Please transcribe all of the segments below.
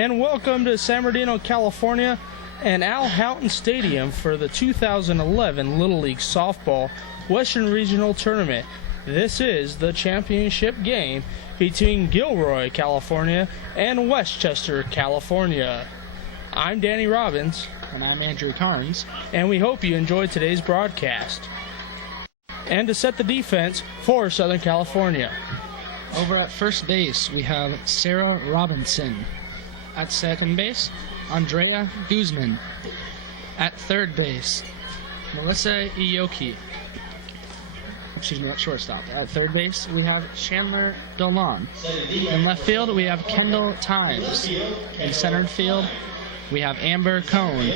and welcome to San Bernardino, California and Al Houghton Stadium for the 2011 Little League Softball Western Regional Tournament. This is the championship game between Gilroy, California and Westchester, California. I'm Danny Robbins. And I'm Andrew Carnes. And we hope you enjoyed today's broadcast. And to set the defense for Southern California. Over at first base, we have Sarah Robinson. At second base, Andrea Guzman. At third base, Melissa Ioki. At shortstop. At third base, we have Chandler Dolan. In left field, we have Kendall Times. In center field, we have Amber Cohn.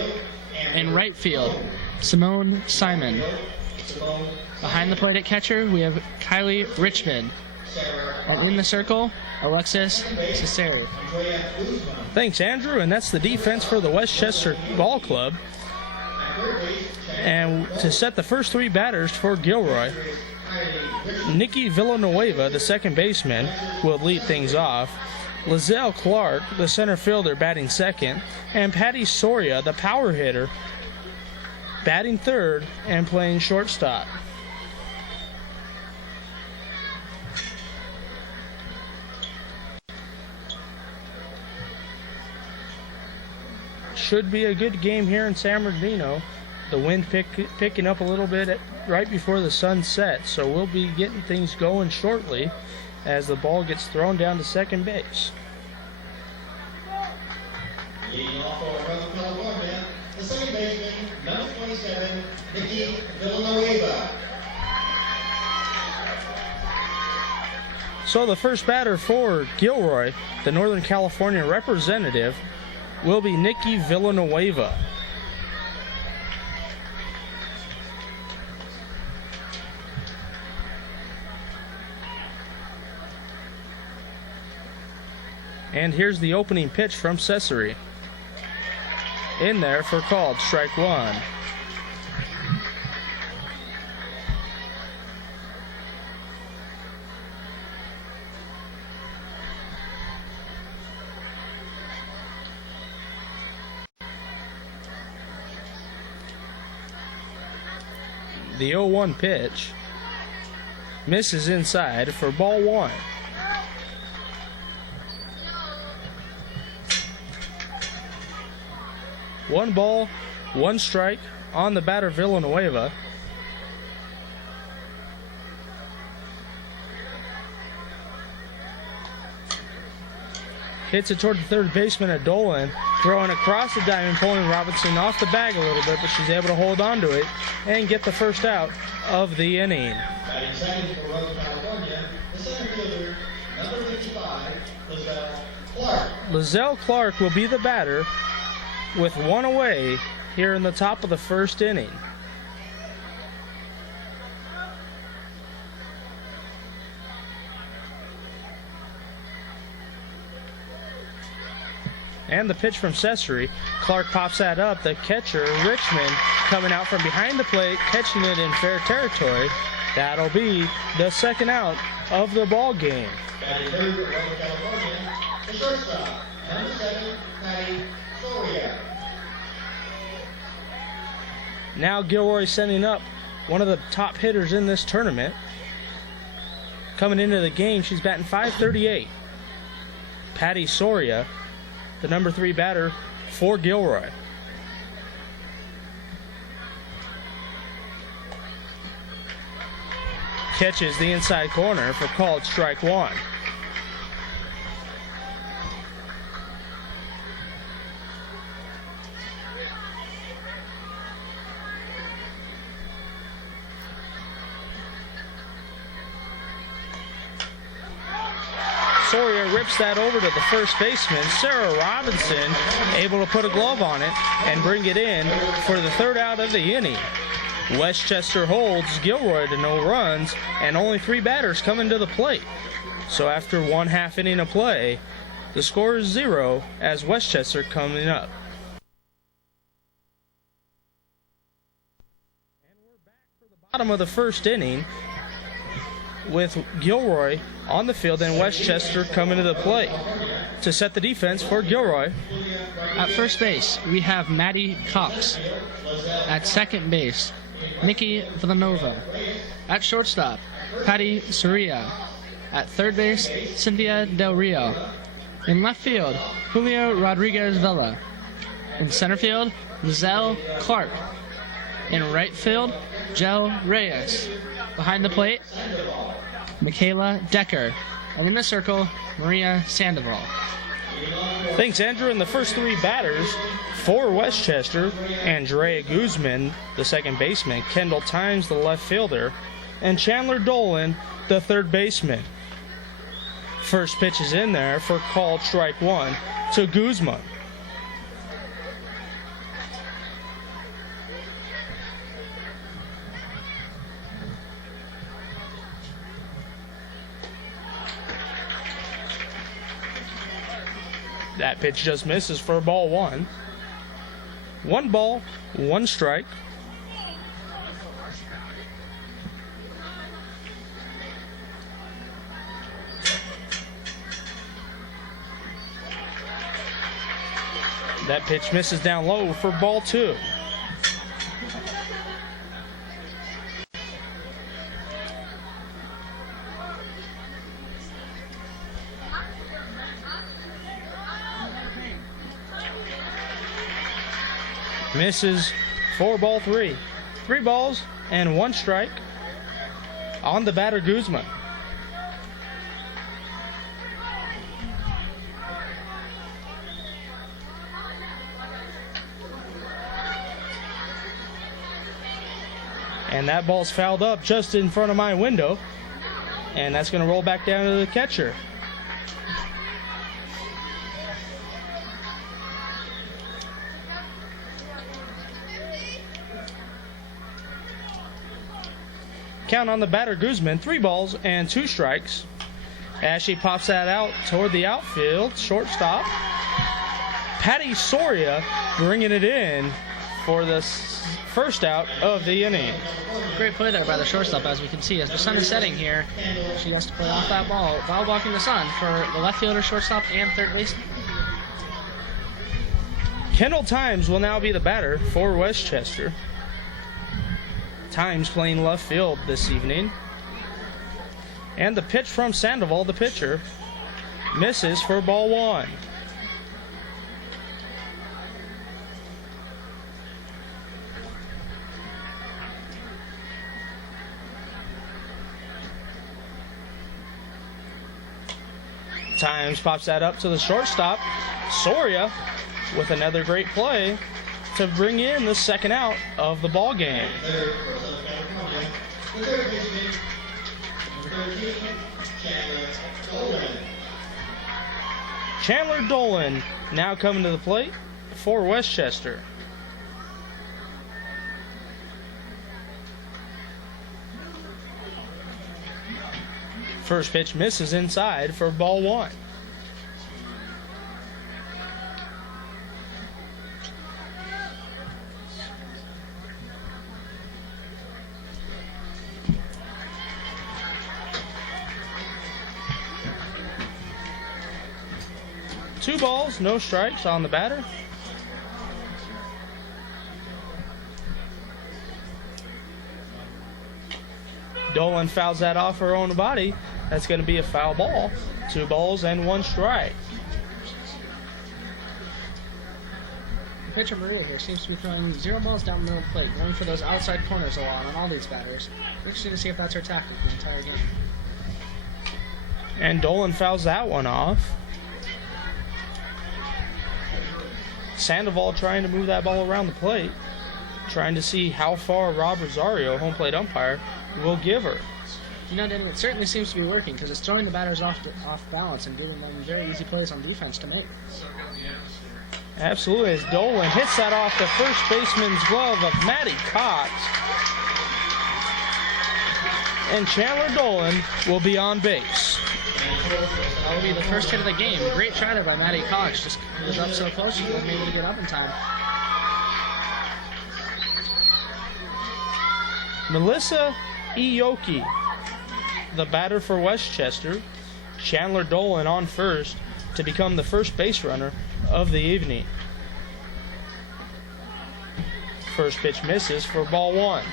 In right field, Simone Simon. Behind the plate at catcher, we have Kylie Richmond. And in the circle, Alexis Cesare. Thanks, Andrew. And that's the defense for the Westchester Ball Club. And to set the first three batters for Gilroy, Nikki Villanueva, the second baseman, will lead things off. Lizelle Clark, the center fielder, batting second. And Patty Soria, the power hitter, batting third and playing shortstop. Should be a good game here in San Bernardino. The wind picking up a little bit right before the sun sets, so we'll be getting things going shortly as the ball gets thrown down to second base. Leading off for Southern California, the second baseman, number 27, Nikki Villanueva. So the first batter for Gilroy, the Northern California representative, will be Nikki Villanueva. And here's the opening pitch from Cesare. In there for called strike one. The 0-1 pitch misses inside for ball one. One ball, one strike on the batter Villanueva. Hits it toward the third baseman at Dolan. Throwing across the diamond, pulling Robinson off the bag a little bit, but she's able to hold on to it and get the first out of the inning. Batting second for Southern California, the center fielder, number 55, Lizelle Clark. Lizelle Clark will be the batter with one away here in the top of the first inning. And the pitch from Cesare. Clark pops that up. The catcher, Richmond, coming out from behind the plate, catching it in fair territory. That'll be the second out of the ball game. Batting third for Southern California, the shortstop, number 7, Patty Soria. Now Gilroy sending up one of the top hitters in this tournament. Coming into the game, she's batting .538. Patty Soria, the number 3 batter for Gilroy. Catches the inside corner for called strike one. Soria rips that over to the first baseman. Sarah Robinson able to put a glove on it and bring it in for the third out of the inning. Westchester holds Gilroy to no runs and only 3 batters coming to the plate. So after 1/2 inning of play, the score is 0 as Westchester coming up. And we're back for the bottom of the first inning. with Gilroy on the field and Westchester coming to the plate to set the defense for Gilroy. At first base, we have Maddie Cox. At second base, Nikki Villanova. At shortstop, Patty Soria. At third base, Cynthia Del Rio. In left field, Julio Rodriguez Vela. In center field, Lizelle Clark. In right field, Jel Reyes. Behind the plate, Michaela Decker. And in the circle, Maria Sandoval. Thanks, Andrew. And the first three batters for Westchester, Andrea Guzman, the second baseman, Kendall Times, the left fielder, and Chandler Dolan, the third baseman. First pitch is in there for called strike one to Guzman. That pitch just misses for ball one. 1 ball, 1 strike. That pitch misses down low for ball 2. Misses for ball 3. 3 balls and 1 strike on the batter Guzman. And that ball's fouled up just in front of my window. And that's going to roll back down to the catcher. Count on the batter Guzman, 3 balls and 2 strikes. As she pops that out toward the outfield, shortstop. Patty Soria bringing it in for the first out of the inning. Great play there by the shortstop, as we can see. As the sun is setting here, she has to play off that ball, foul blocking the sun for the left fielder, shortstop, and third baseman. Kendall Times will now be the batter for Westchester. Times playing left field this evening. And the pitch from Sandoval, the pitcher, misses for ball 1. Times pops that up to the shortstop. Soria with another great play to bring in the second out of the ball game. Chandler Dolan now coming to the plate for Westchester. First pitch misses inside for ball 1. Two balls, no strikes on the batter. Dolan fouls that off her own body. That's going to be a foul ball. 2 balls and 1 strike. Pitcher Maria here seems to be throwing 0 balls down the middle of the plate, going for those outside corners a lot on all these batters. Interesting to see if that's her tactic the entire game. And Dolan fouls that one off. Sandoval trying to move that ball around the plate, trying to see how far Rob Rosario, home plate umpire, will give her. You know, Danny, it certainly seems to be working because it's throwing the batters off balance and giving them very easy plays on defense to make. Absolutely, as Dolan hits that off the first baseman's glove of Maddie Cox. And Chandler Dolan will be on base. That will be the first hit of the game. Great try there by Maddie Cox. Just was up so close, she wasn't able to get up in time. Melissa Ioki the batter for Westchester, Chandler Dolan, on first to become the first base runner of the evening. First pitch misses for ball one.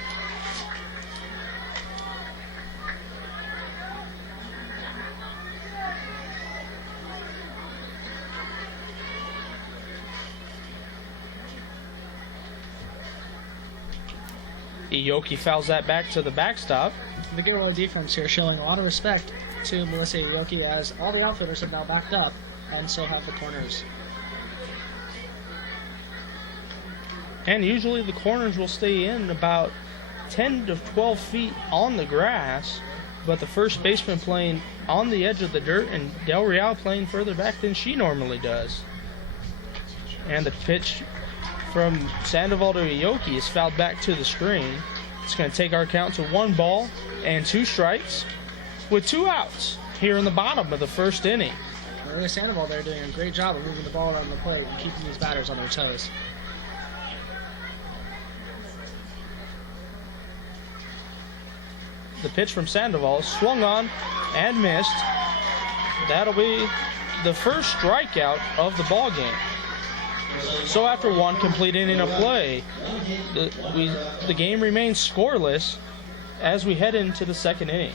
Ioki fouls that back to the backstop. The Gilroy defense here showing a lot of respect to Melissa Ioki, as all the outfielders have now backed up and so have the corners. And usually the corners will stay in about 10 to 12 feet on the grass, but the first baseman playing on the edge of the dirt and Del Real playing further back than she normally does. And the pitch from Sandoval to Ioki is fouled back to the screen. It's going to take our count to 1 ball and 2 strikes with 2 outs here in the bottom of the first inning. Maria Sandoval there doing a great job of moving the ball around the plate and keeping these batters on their toes. The pitch from Sandoval swung on and missed. That'll be the first strikeout of the ball game. So after 1 complete inning of play, the game remains scoreless as we head into the second inning.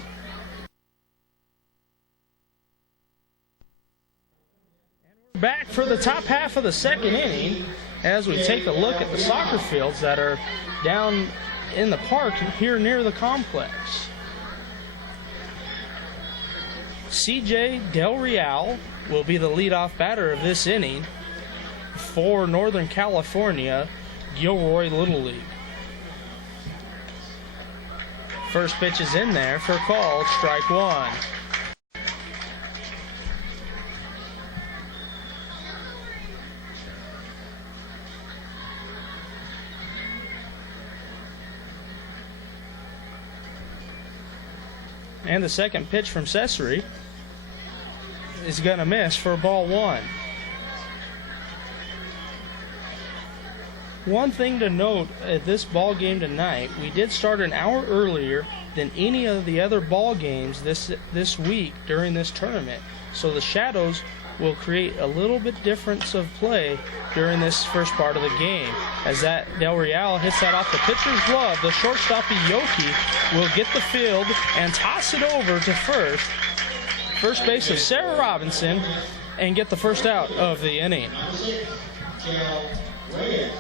Back for the top half of the second inning as we take a look at the soccer fields that are down in the park here near the complex. CJ Del Real will be the leadoff batter of this inning for Northern California Gilroy Little League. First pitch is in there for called strike 1. And the second pitch from Cesare is going to miss for ball 1. One thing to note at this ball game tonight, we did start an hour earlier than any of the other ball games this week during this tournament. So the shadows will create a little bit difference of play during this first part of the game. As that Del Real hits that off the pitcher's glove, the shortstop Ioki will get the field and toss it over to first. First base of Sarah Robinson, and get the first out of the inning.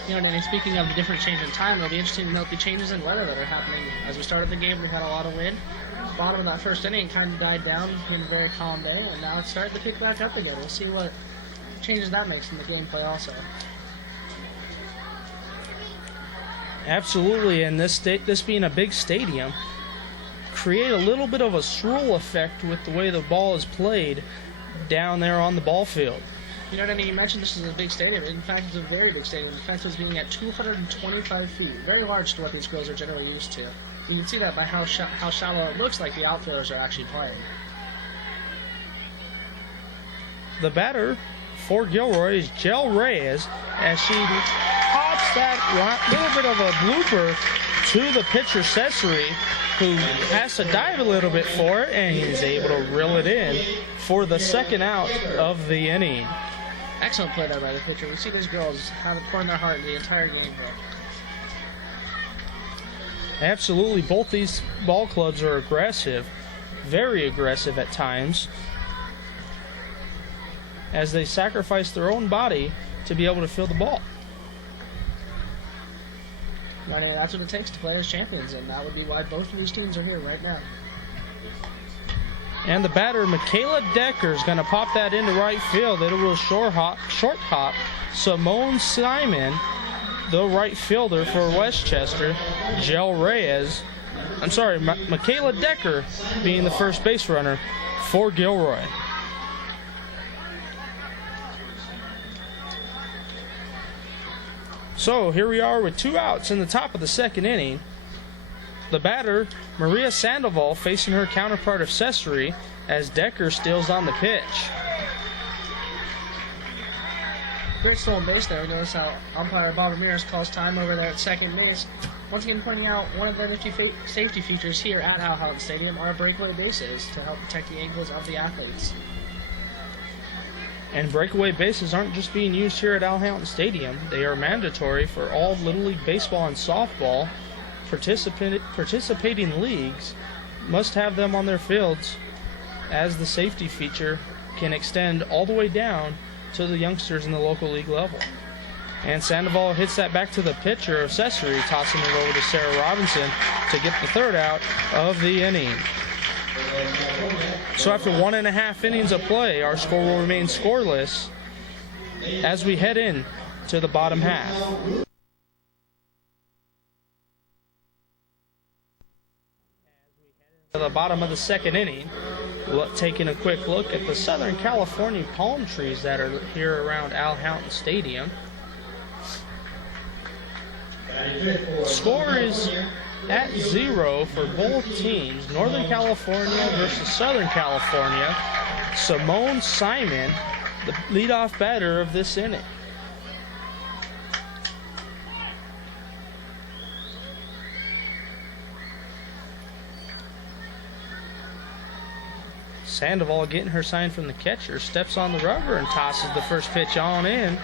You know, and speaking of the different change in time, it'll be interesting to note the changes in weather that are happening. As we started the game, we had a lot of wind. Bottom of that first inning kind of died down in a very calm day, and now it's starting to pick back up again. We'll see what changes that makes in the gameplay also. Absolutely, and this being a big stadium, create a little bit of a swirl effect with the way the ball is played down there on the ball field. You know, Danny, you mentioned this is a big stadium. In fact, it's a very big stadium. In fact, it's being at 225 feet, very large to what these girls are generally used to. You can see that by how shallow it looks like the outfielders are actually playing. The batter for Gilroy is Jel Reyes, as she pops that little bit of a blooper to the pitcher Cesare, who has to dive a little bit for it, and he's able to reel it in for the second out of the inning. Excellent play there by the pitcher. We see these girls have pouring their heart in the entire game here. Absolutely, both these ball clubs are aggressive, very aggressive at times, as they sacrifice their own body to be able to field the ball. I mean, that's what it takes to play as champions, and that would be why both of these teams are here right now. And the batter, Michaela Decker, is going to pop that into right field. It will short hop Simone Simon, the right fielder for Westchester. Jel Reyes, Michaela Decker being the first base runner for Gilroy. So here we are with 2 outs in the top of the second inning. The batter, Maria Sandoval, facing her counterpart of Cesare, as Decker steals on the pitch. Great stolen base there. Notice how umpire Bob Ramirez calls time over there at second base. Once again, pointing out one of the nifty safety features here at Al Howland Stadium are breakaway bases to help protect the ankles of the athletes. And breakaway bases aren't just being used here at Al Howland Stadium. They are mandatory for all Little League baseball and softball. Participating leagues must have them on their fields, as the safety feature can extend all the way down to the youngsters in the local league level. And Sandoval hits that back to the pitcher of Cesare, tossing it over to Sarah Robinson to get the third out of the inning. So after 1.5 innings of play, our score will remain scoreless as we head in to the bottom half. To the bottom of the second inning, taking a quick look at the Southern California palm trees that are here around Al Howland Stadium. Score is at 0 for both teams. Northern California versus Southern California. Simone Simon, the leadoff batter of this inning. Sandoval getting her sign from the catcher, steps on the rubber and tosses the first pitch on in.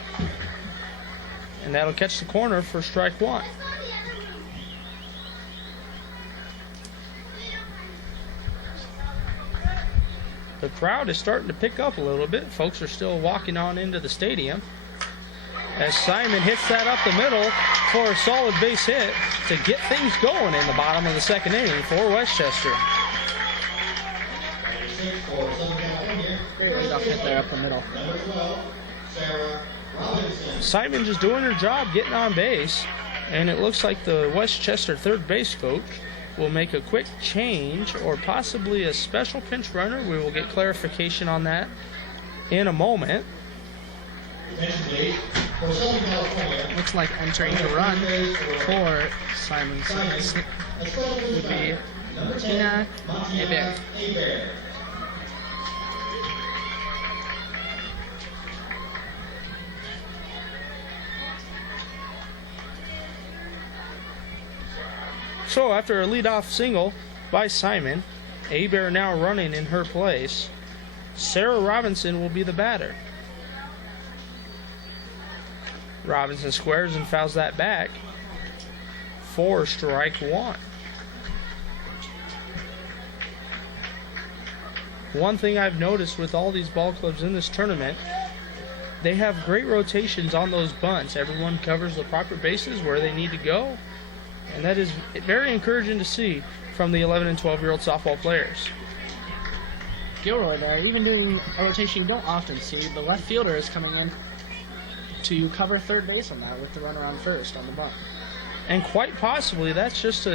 And that'll catch the corner for strike one. The crowd is starting to pick up a little bit. Folks are still walking on into the stadium as Simon hits that up the middle for a solid base hit to get things going in the bottom of the second inning for Westchester. Great leadoff hit there up the middle. Simon just doing her job, getting on base, and it looks like the Westchester third base coach will make a quick change or possibly a special pinch runner. We will get clarification on that in a moment. Looks like entering the run for Simon Simons would be Tina Hebert. So after a leadoff single by Simon, Hebert now running in her place, Sarah Robinson will be the batter. Robinson squares and fouls that back for strike one. One thing I've noticed with all these ball clubs in this tournament, they have great rotations on those bunts. Everyone covers the proper bases where they need to go. And that is very encouraging to see from the 11 and 12-year-old softball players. Gilroy there, even doing a rotation you don't often see. The left fielder is coming in to cover third base on that with the runner on first on the bunt. And quite possibly that's just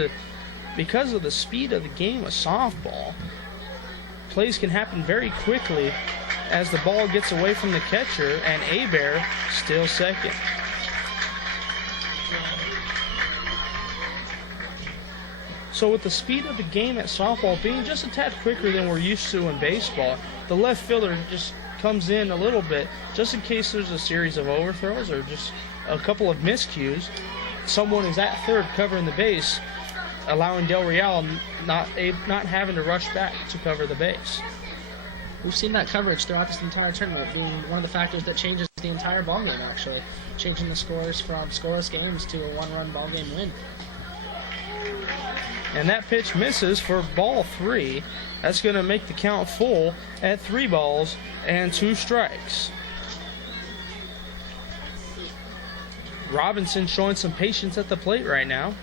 because of the speed of the game of softball. Plays can happen very quickly as the ball gets away from the catcher, and Hebert still second. So with the speed of the game at softball being just a tad quicker than we're used to in baseball, the left fielder just comes in a little bit just in case there's a series of overthrows or just a couple of miscues. Someone is at third covering the base, allowing Del Real not having to rush back to cover the base. We've seen that coverage throughout this entire tournament being one of the factors that changes the entire ballgame, actually. Changing the scores from scoreless games to a one-run ballgame win. And that pitch misses for ball 3. That's going to make the count full at 3 balls and 2 strikes. Robinson showing some patience at the plate right now.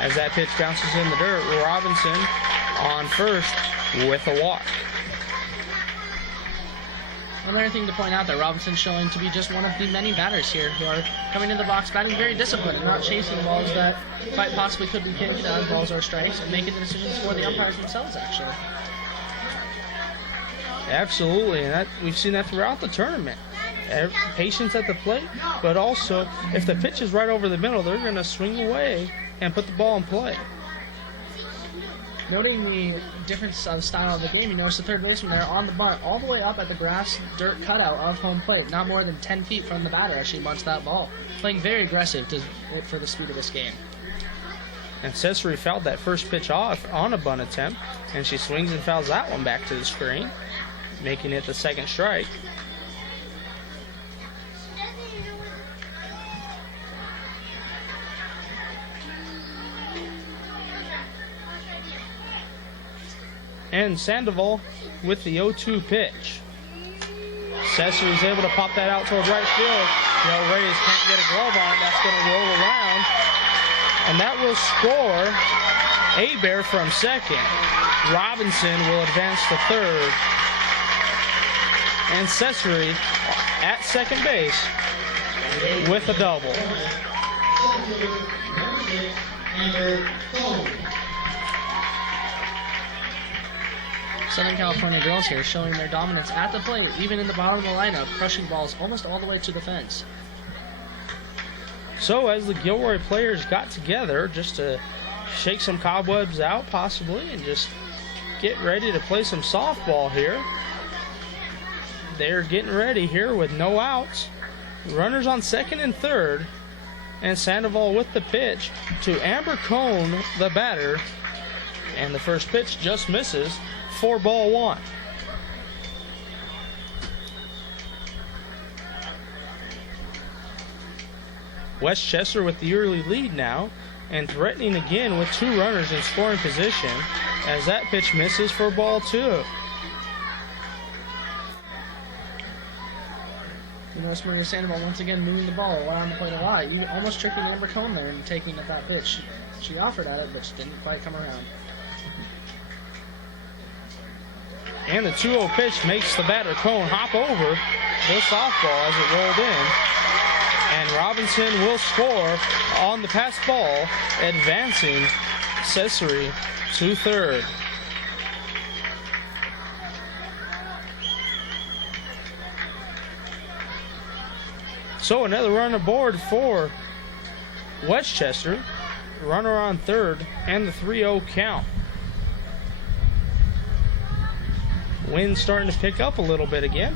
As that pitch bounces in the dirt, Robinson on first with a walk. Another thing to point out that Robinson's showing to be just one of the many batters here who are coming in the box, batting very disciplined and not chasing balls that quite possibly could be picked as balls or strikes, and making the decisions for the umpires themselves, actually. Absolutely, and we've seen that throughout the tournament. Patience at the plate, but also if the pitch is right over the middle, they're going to swing away and put the ball in play. Noting the difference of style of the game, you notice the third baseman there on the bunt, all the way up at the grass dirt cutout of home plate, not more than 10 feet from the batter as she bunts that ball. Playing very aggressive for the speed of this game. And Cesare fouled that first pitch off on a bunt attempt, and she swings and fouls that one back to the screen, making it the second strike. And Sandoval with the 0-2 pitch. Cesare is able to pop that out toward right field. Del Reyes can't get a glove on it. That's going to roll around. And that will score Hebert from second. Robinson will advance to third. And Cesare at second base with a double. Southern California girls here showing their dominance at the plate, even in the bottom of the lineup, crushing balls almost all the way to the fence. So as the Gilroy players got together just to shake some cobwebs out possibly and just get ready to play some softball here, they're getting ready here with no outs. Runners on second and third, and Sandoval with the pitch to Amber Cone, the batter, and the first pitch just misses. 4-1. Westchester with the early lead now and threatening again with 2 runners in scoring position as that pitch misses for ball 2. You notice Maria Sandoval once again moving the ball around the plate a lot. You almost tricked Amber Cone there and taking at that pitch. She offered at it, but she didn't quite come around. And the 2-0 pitch makes the batter Cone hop over the softball as it rolled in. And Robinson will score on the pass ball, advancing Cesare to third. So another run aboard for Westchester. Runner on third and the 3-0 count. Wind's starting to pick up a little bit again.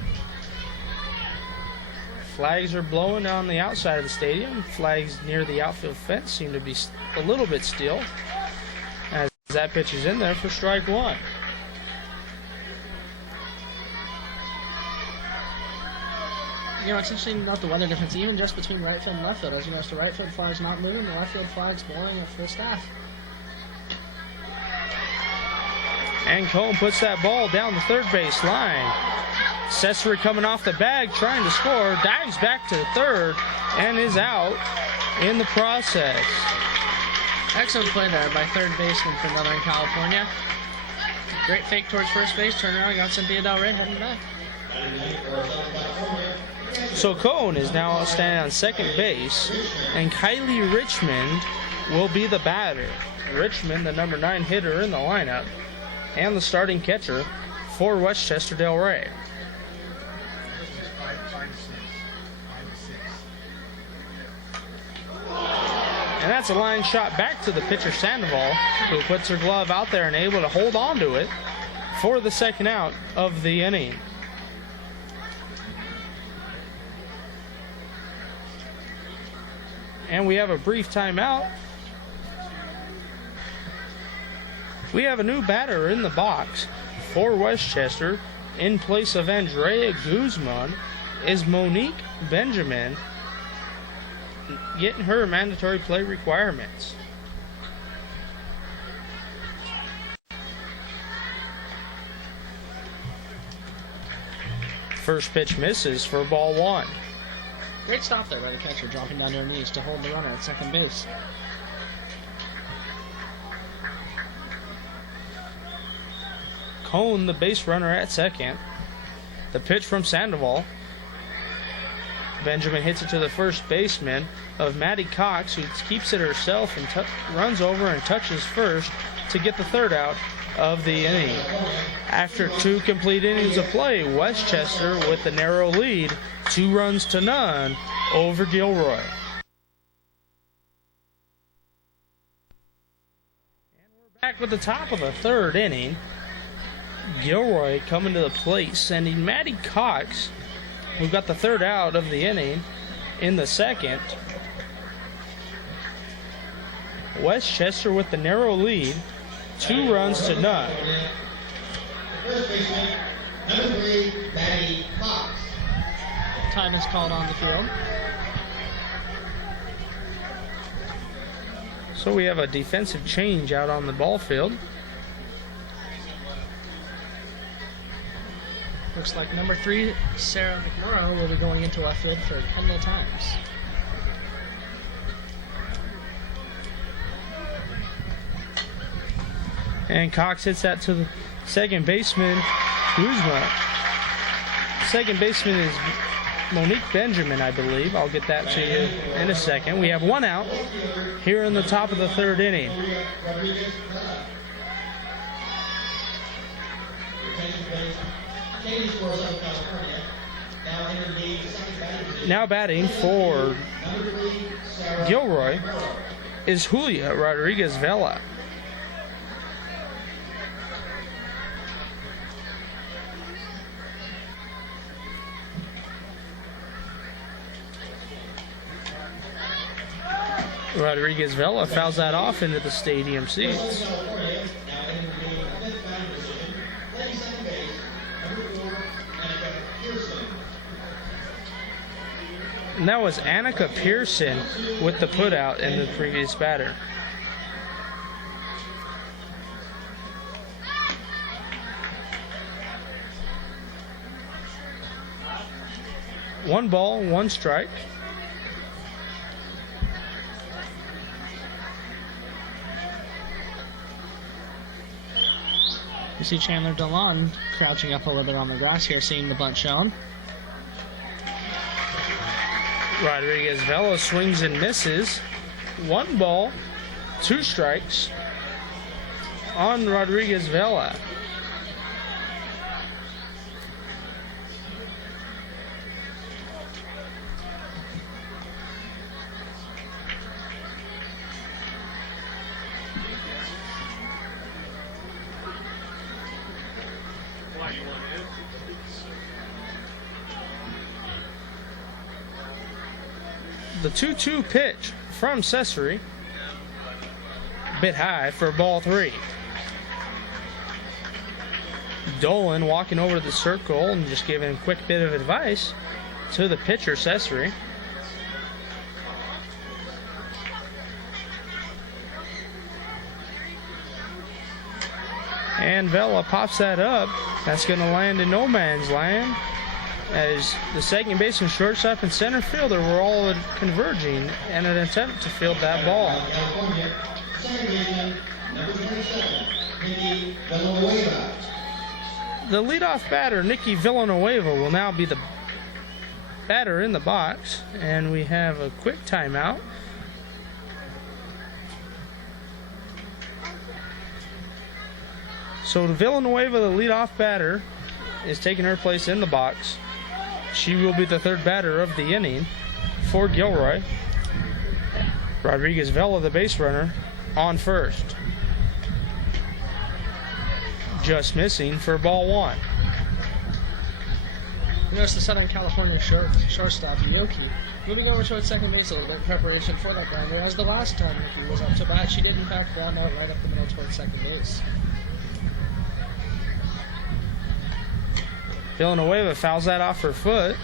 Flags are blowing on the outside of the stadium. Flags near the outfield fence seem to be a little bit still as that pitch is in there for strike 1. You know, it's interesting to note the weather difference even just between right field and left field. As you notice, the right field flag's not moving, the left field flag's blowing at full staff. And Cone puts that ball down the third base line. Cesare coming off the bag, trying to score, dives back to the third, and is out in the process. Excellent play there by third baseman from Northern California. Great fake towards first base, turn around, got Cynthia Del Rey heading back. So Cone is now standing on second base, and Kylie Richmond will be the batter. Richmond, the number 9 hitter in the lineup, and the starting catcher for Westchester Del Rey. And that's a line shot back to the pitcher Sandoval, who puts her glove out there and able to hold on to it for the second out of the inning. And we have a brief timeout. We have a new batter in the box for Westchester. In place of Andrea Guzman is Monique Benjamin, getting her mandatory play requirements. First pitch misses for ball 1. Great stop there by the catcher, dropping down to her knees to hold the runner at second base. Cone, the base runner at second. The pitch from Sandoval. Benjamin hits it to the first baseman of Maddie Cox, who keeps it herself and runs over and touches first to get the third out of the inning. After 2 complete innings of play, Westchester with the narrow lead, 2 runs to none over Gilroy. And we're Back with the top of the third inning. Gilroy coming to the plate, sending Matty Cox, who got the third out of the inning, in the second. Westchester with the narrow lead, 2 runs to none. First baseman, number 3, Matty Cox. Time is called on the field. So we have a defensive change out on the ball field. Looks like number 3, Sarah McMurrow, will be going into left field for Kendall Times. And Cox hits that to the second baseman, Kuzma. Second baseman is Monique Benjamin, I believe. I'll get that to you in a second. We have 1 out here in the top of the third inning. Now batting for Gilroy is Julia Rodriguez Vela. Rodriguez Vela fouls that off into the stadium seats. And that was Annika Pearson with the putout in the previous batter. One ball, 1 strike. You see Chandler DeLon crouching up over there on the grass here, seeing the bunt shown. Rodriguez Vela swings and misses. 1 ball, 2 strikes on Rodriguez Vela. The 2-2 pitch from Cesare, bit high for ball 3. Dolan walking over to the circle and just giving a quick bit of advice to the pitcher, Cesare. And Vela pops that up. That's going to land in no man's land, as the second baseman, shortstop, and center fielder were all converging in an attempt to field that ball. The leadoff batter, Nikki Villanueva, will now be the batter in the box, and we have a quick timeout. So Villanueva, the leadoff batter, is taking her place in the box. She will be the third batter of the inning for Gilroy. Rodriguez Vela, the base runner, on first. Just missing for ball 1. You notice the Southern California shortstop, Yoki, moving over toward second base a little bit in preparation for that grounder. As the last time Yoki was up to bat, she did in fact ground out right up the middle toward second base. Villanueva fouls that off her foot.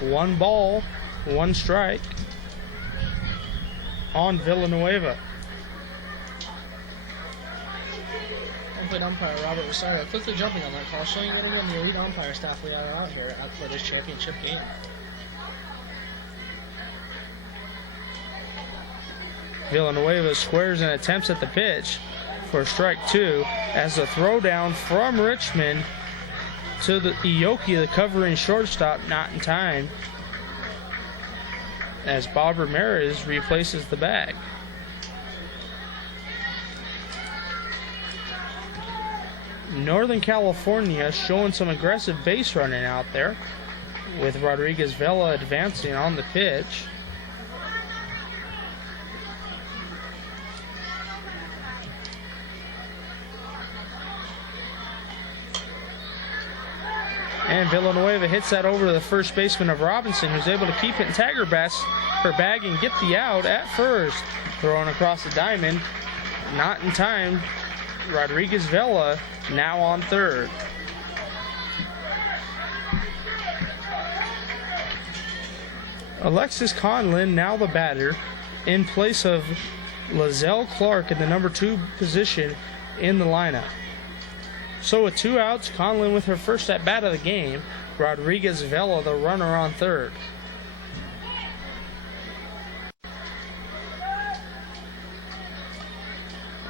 1 ball, 1 strike on Villanueva. Home-plate umpire Robert Rosario quickly jumping on that call, showing yet again the elite umpire staff we have out here for this championship game. Villanueva squares and attempts at the pitch for strike 2, as the throwdown from Richmond to the Ioki, the covering shortstop, not in time, as Bob Ramirez replaces the bag. Northern California showing some aggressive base running out there, with Rodriguez Vela advancing on the pitch. And Villanueva hits that over to the first baseman of Robinson, who's able to keep it and tag her bag and get the out at first. Throwing across the diamond, not in time. Rodriguez Vela now on third. Alexis Conlin now the batter in place of Lizelle Clark in the number 2 position in the lineup. So with 2 outs, Conlin with her first at bat of the game. Rodriguez Vela the runner on third.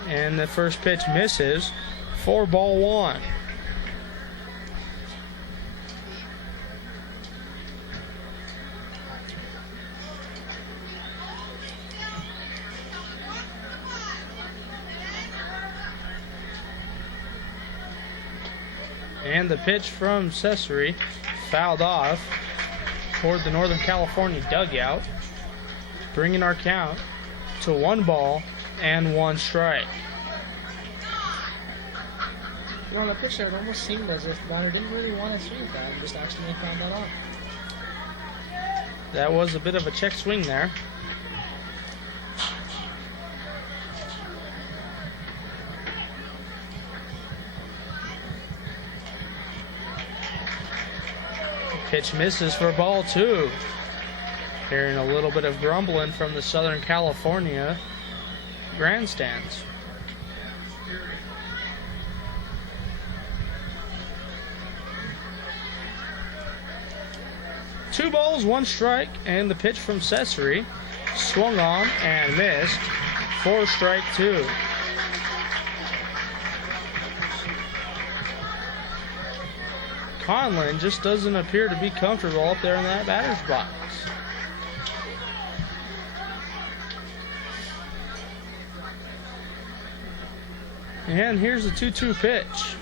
And the first pitch misses for ball 1. And the pitch from Cesare fouled off toward the Northern California dugout, bringing our count to 1 ball and 1 strike. On the pitch there, it almost seemed as if the batter didn't really want to swing that and just accidentally found that off. That was a bit of a check swing there. Pitch misses for ball 2. Hearing a little bit of grumbling from the Southern California grandstands. Two balls, 1 strike, and the pitch from Cesare swung on and missed for strike 2. Conlin just doesn't appear to be comfortable up there in that batter's box. And here's the 2-2 pitch.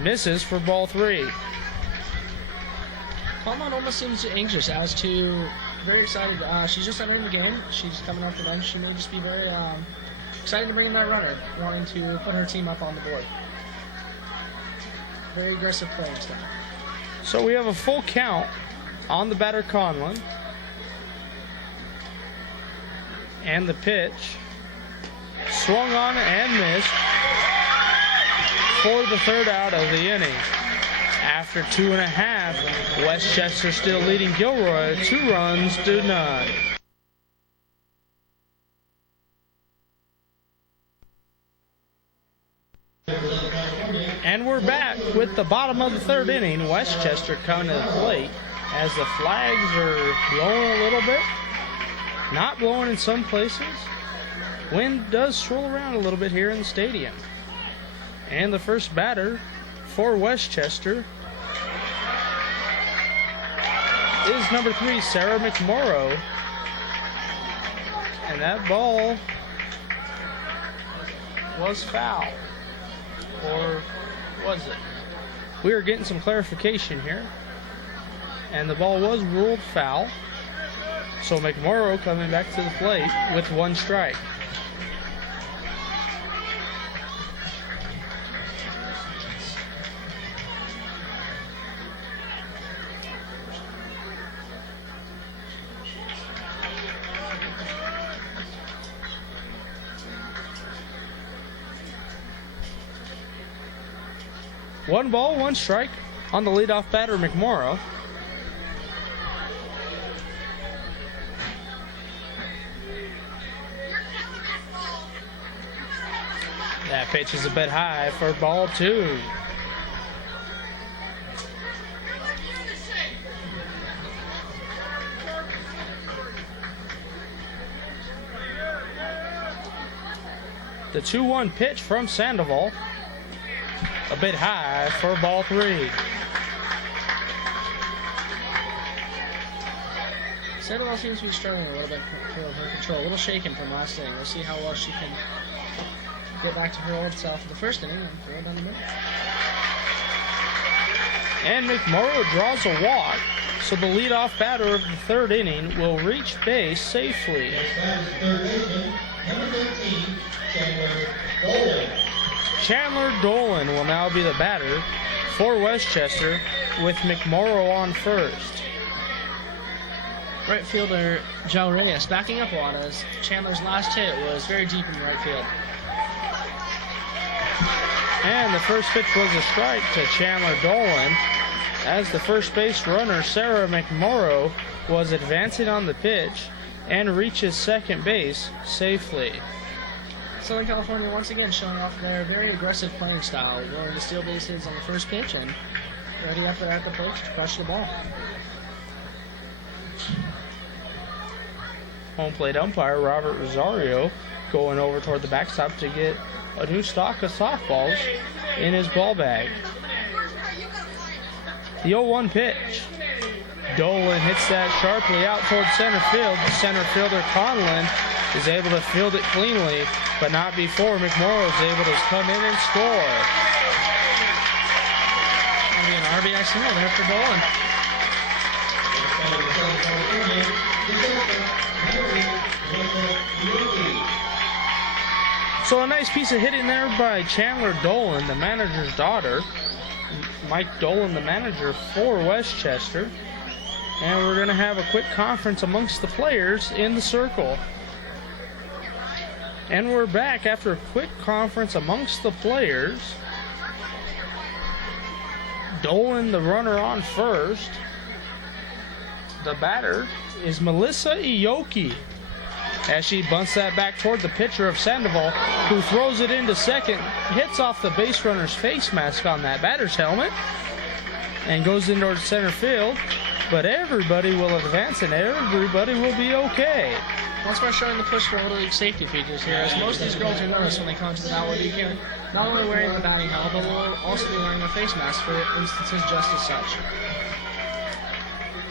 Misses for ball 3. Conlin almost seems anxious as to, very excited. She's just entering the game. She's coming off the bench. She may just be very excited to bring in that runner, wanting to put her team up on the board. Very aggressive playing style. So we have a full count on the batter Conlin. And the pitch swung on and missed for the 3rd out of the inning. After 2.5, Westchester still leading Gilroy 2 runs to none. And we're back with the bottom of the 3rd inning. Westchester coming to the plate as the flags are blowing a little bit. Not blowing in some places. Wind does swirl around a little bit here in the stadium. And the first batter for Westchester is number 3, Sarah McMorrow. And that ball was foul. Or was it? We are getting some clarification here. And the ball was ruled foul. So McMorrow coming back to the plate with 1 strike. One ball, 1 strike on the leadoff batter, McMorrow. That pitch is a bit high for ball 2. The 2-1 pitch from Sandoval. A bit high for ball 3. Sandoval seems to be struggling a little bit for her control. A little shaken from last inning. We'll see how well she can get back to her old self in the first inning and throw it down the middle. And McMorrow draws a walk, so the leadoff batter of the 3rd inning will reach base safely. Third baseman, number 13, Chandler Dolan. Chandler Dolan will now be the batter for Westchester with McMorrow on first. Right fielder Joe Reyes backing up a lot as Chandler's last hit was very deep in right field. And the first pitch was a strike to Chandler Dolan as the first base runner, Sarah McMorrow, was advancing on the pitch and reaches second base safely. Southern California once again showing off their very aggressive playing style, willing to steal base hits on the first pitch and ready up there at the plate to crush the ball. Home plate umpire Robert Rosario going over toward the backstop to get a new stock of softballs in his ball bag. The 0-1 pitch. Dolan hits that sharply out towards center field. Center fielder Conlon is able to field it cleanly, but not before McMorrow is able to come in and score. That'll be an RBI single there for Dolan. So a nice piece of hitting there by Chandler Dolan, the manager's daughter. Mike Dolan, the manager for Westchester. And we're going to have a quick conference amongst the players in the circle. And we're back after a quick conference amongst the players. Dolan, the runner, on first. The batter is Melissa Ioki as she bunts that back toward the pitcher of Sandoval, who throws it into second, hits off the base runner's face mask on that batter's helmet, and goes into center field. But everybody will advance and everybody will be okay. Once we're showing the push for Little League safety features here, as most of these girls are noticed when they come to the Outward League here, not only wearing the batting helmet, but will also be wearing a face mask for instances just as such.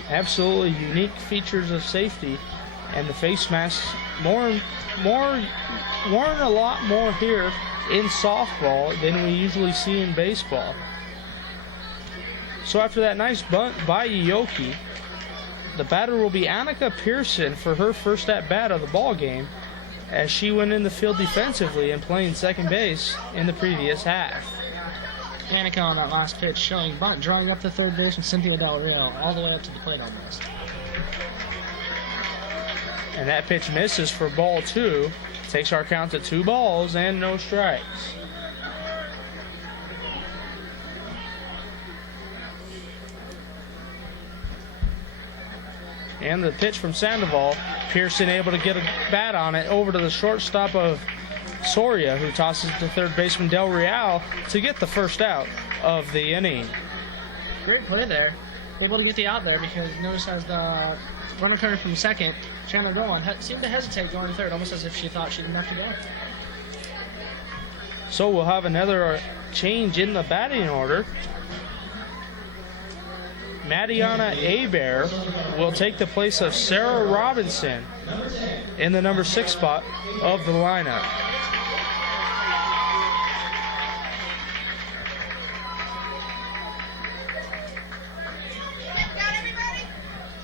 Absolutely unique features of safety, and the face masks worn a lot more here in softball than we usually see in baseball. So after that nice bunt by Ioki, the batter will be Annika Pearson for her first at-bat of the ball game, as she went in the field defensively and playing second base in the previous half. Annika on that last pitch showing bunt, drawing up the third baseman Cynthia Del Rio all the way up to the plate almost. And that pitch misses for ball two. Takes our count to 2 balls and no strikes. And the pitch from Sandoval, Pearson able to get a bat on it over to the shortstop of Soria, who tosses to third baseman Del Real to get the first out of the inning. Great play there. Able to get the out there because notice as the runner coming from second, Chandler Dolan seemed to hesitate going to third, almost as if she thought she didn't have to go. So we'll have another change in the batting order. Madiana Abear will take the place of Sarah Robinson in the number 6 spot of the lineup.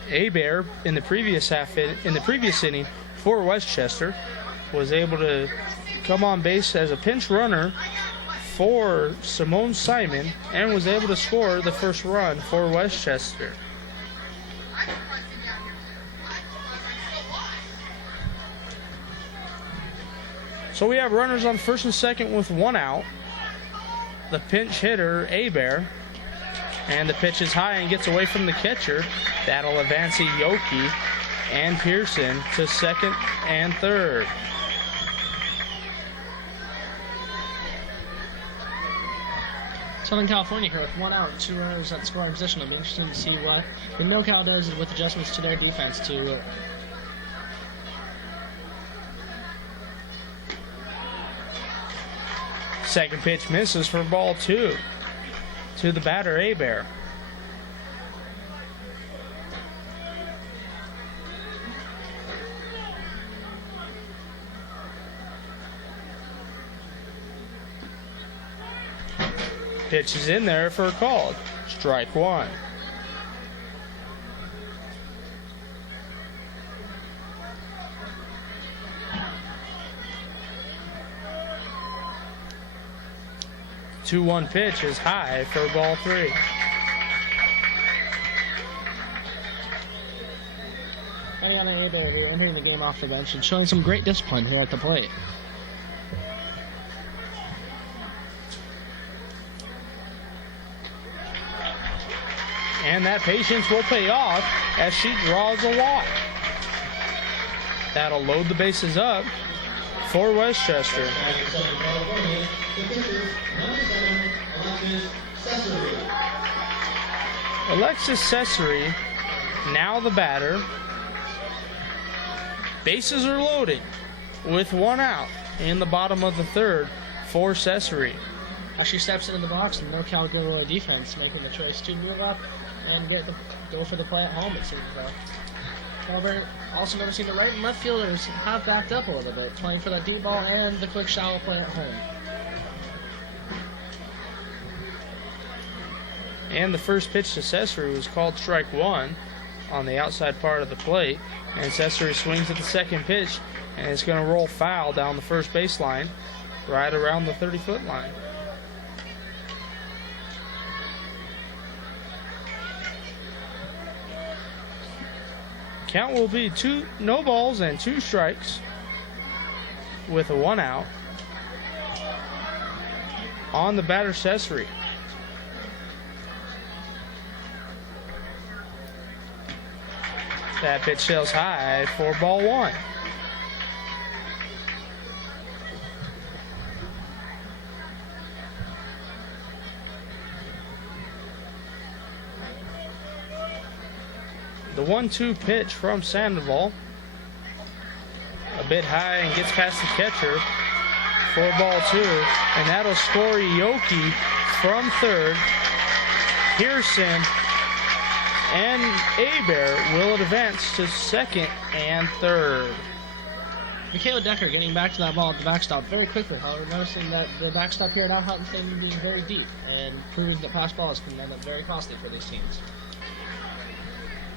Abear in the previous inning for Westchester was able to come on base as a pinch runner for Simone Simon and was able to score the first run for Westchester. So we have runners on first and second with 1 out. The pinch hitter, Abear, and the pitch is high and gets away from the catcher. That'll advance Ioki and Pearson to second and third. Southern California here with 1 out, 2 runners at scoring position. It'll be interesting to see what the Norcal does with adjustments to their defense to Second pitch misses for ball 2 to the batter, Abear. Pitch is in there for a call. Strike 1. 2-1 pitch is high for ball 3. Mariana Aber entering the game off the bench and showing some great discipline here at the plate. And that patience will pay off as she draws a walk. That'll load the bases up for Westchester. Alexis Cesare, now the batter. Bases are loaded with 1 out in the bottom of the 3rd for Cesare. As she steps into the box, the Norcal Gilroy defense making the choice to move up and go for the play at home, it seems though. However, also noticing the right and left fielders have backed up a little bit, playing for that deep ball and the quick shallow play at home. And the first pitch to Cesare was called strike 1 on the outside part of the plate. And Cesare swings at the second pitch, and it's going to roll foul down the first baseline, right around the 30-foot line. Count will be 2 no balls and 2 strikes with a 1 out on the batter Cesare. That pitch sails high for ball 1. The 1-2 pitch from Sandoval. A bit high and gets past the catcher for ball 2. And that'll score Yoki from 3rd. Pearson and Aber will advance to 2nd and 3rd. Michaela Decker getting back to that ball at the backstop very quickly. However, noticing that the backstop here at Alhoughton Stadium being very deep and proves that pass balls can end up very costly for these teams.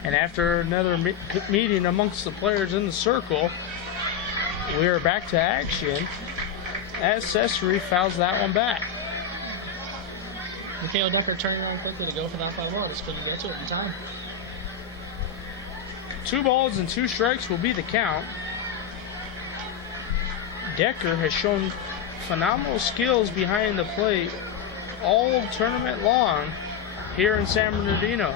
And after another meeting amongst the players in the circle, we are back to action as Cesare fouls that one back. Michaela Decker turning around quickly to go for that fly ball. Just couldn't get to it in time. 2 balls and 2 strikes will be the count. Decker has shown phenomenal skills behind the plate all tournament long here in San Bernardino.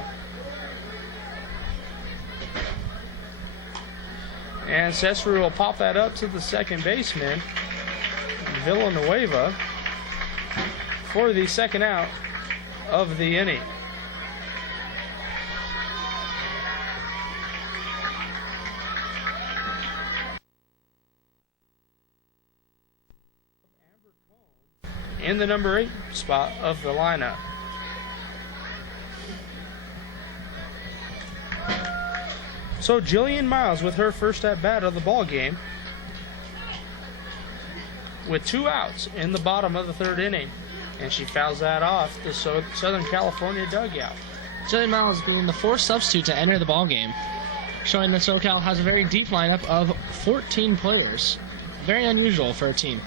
And Cesare will pop that up to the second baseman, Villanueva, for the 2nd out of the inning. In the number 8 spot of the lineup. So Jillian Miles with her first at bat of the ball game, with 2 outs in the bottom of the 3rd inning, and she fouls that off the Southern California dugout. Jillian Miles being the 4th substitute to enter the ball game, showing that Socal has a very deep lineup of 14 players. Very unusual for a team.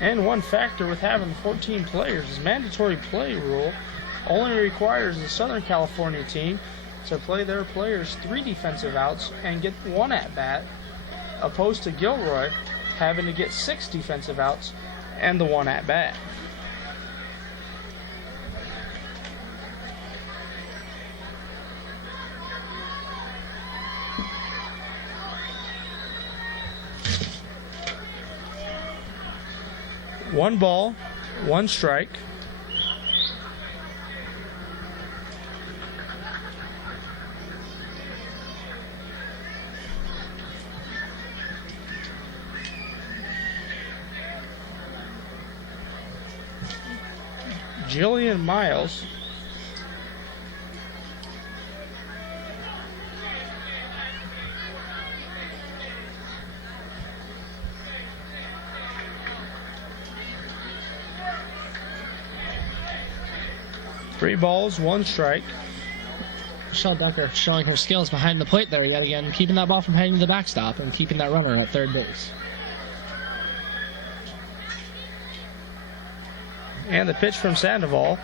And one factor with having 14 players is mandatory play rule only requires the Southern California team to play their players 3 defensive outs and get 1 at bat, opposed to Gilroy having to get 6 defensive outs and the 1 at bat. One ball, 1 strike. Jillian Miles Three balls, 1 strike. Michelle Decker showing her skills behind the plate there yet again, keeping that ball from heading to the backstop and keeping that runner at 3rd base. And the pitch from Sandoval.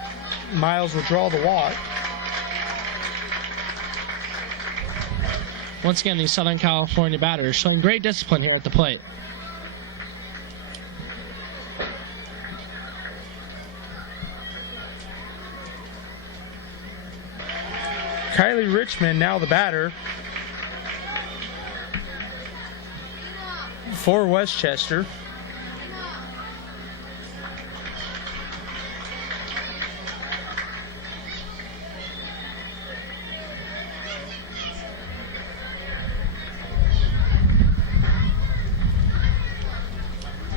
Miles will draw the walk. Once again, these Southern California batters showing great discipline here at the plate. Kylie Richmond now the batter for Westchester.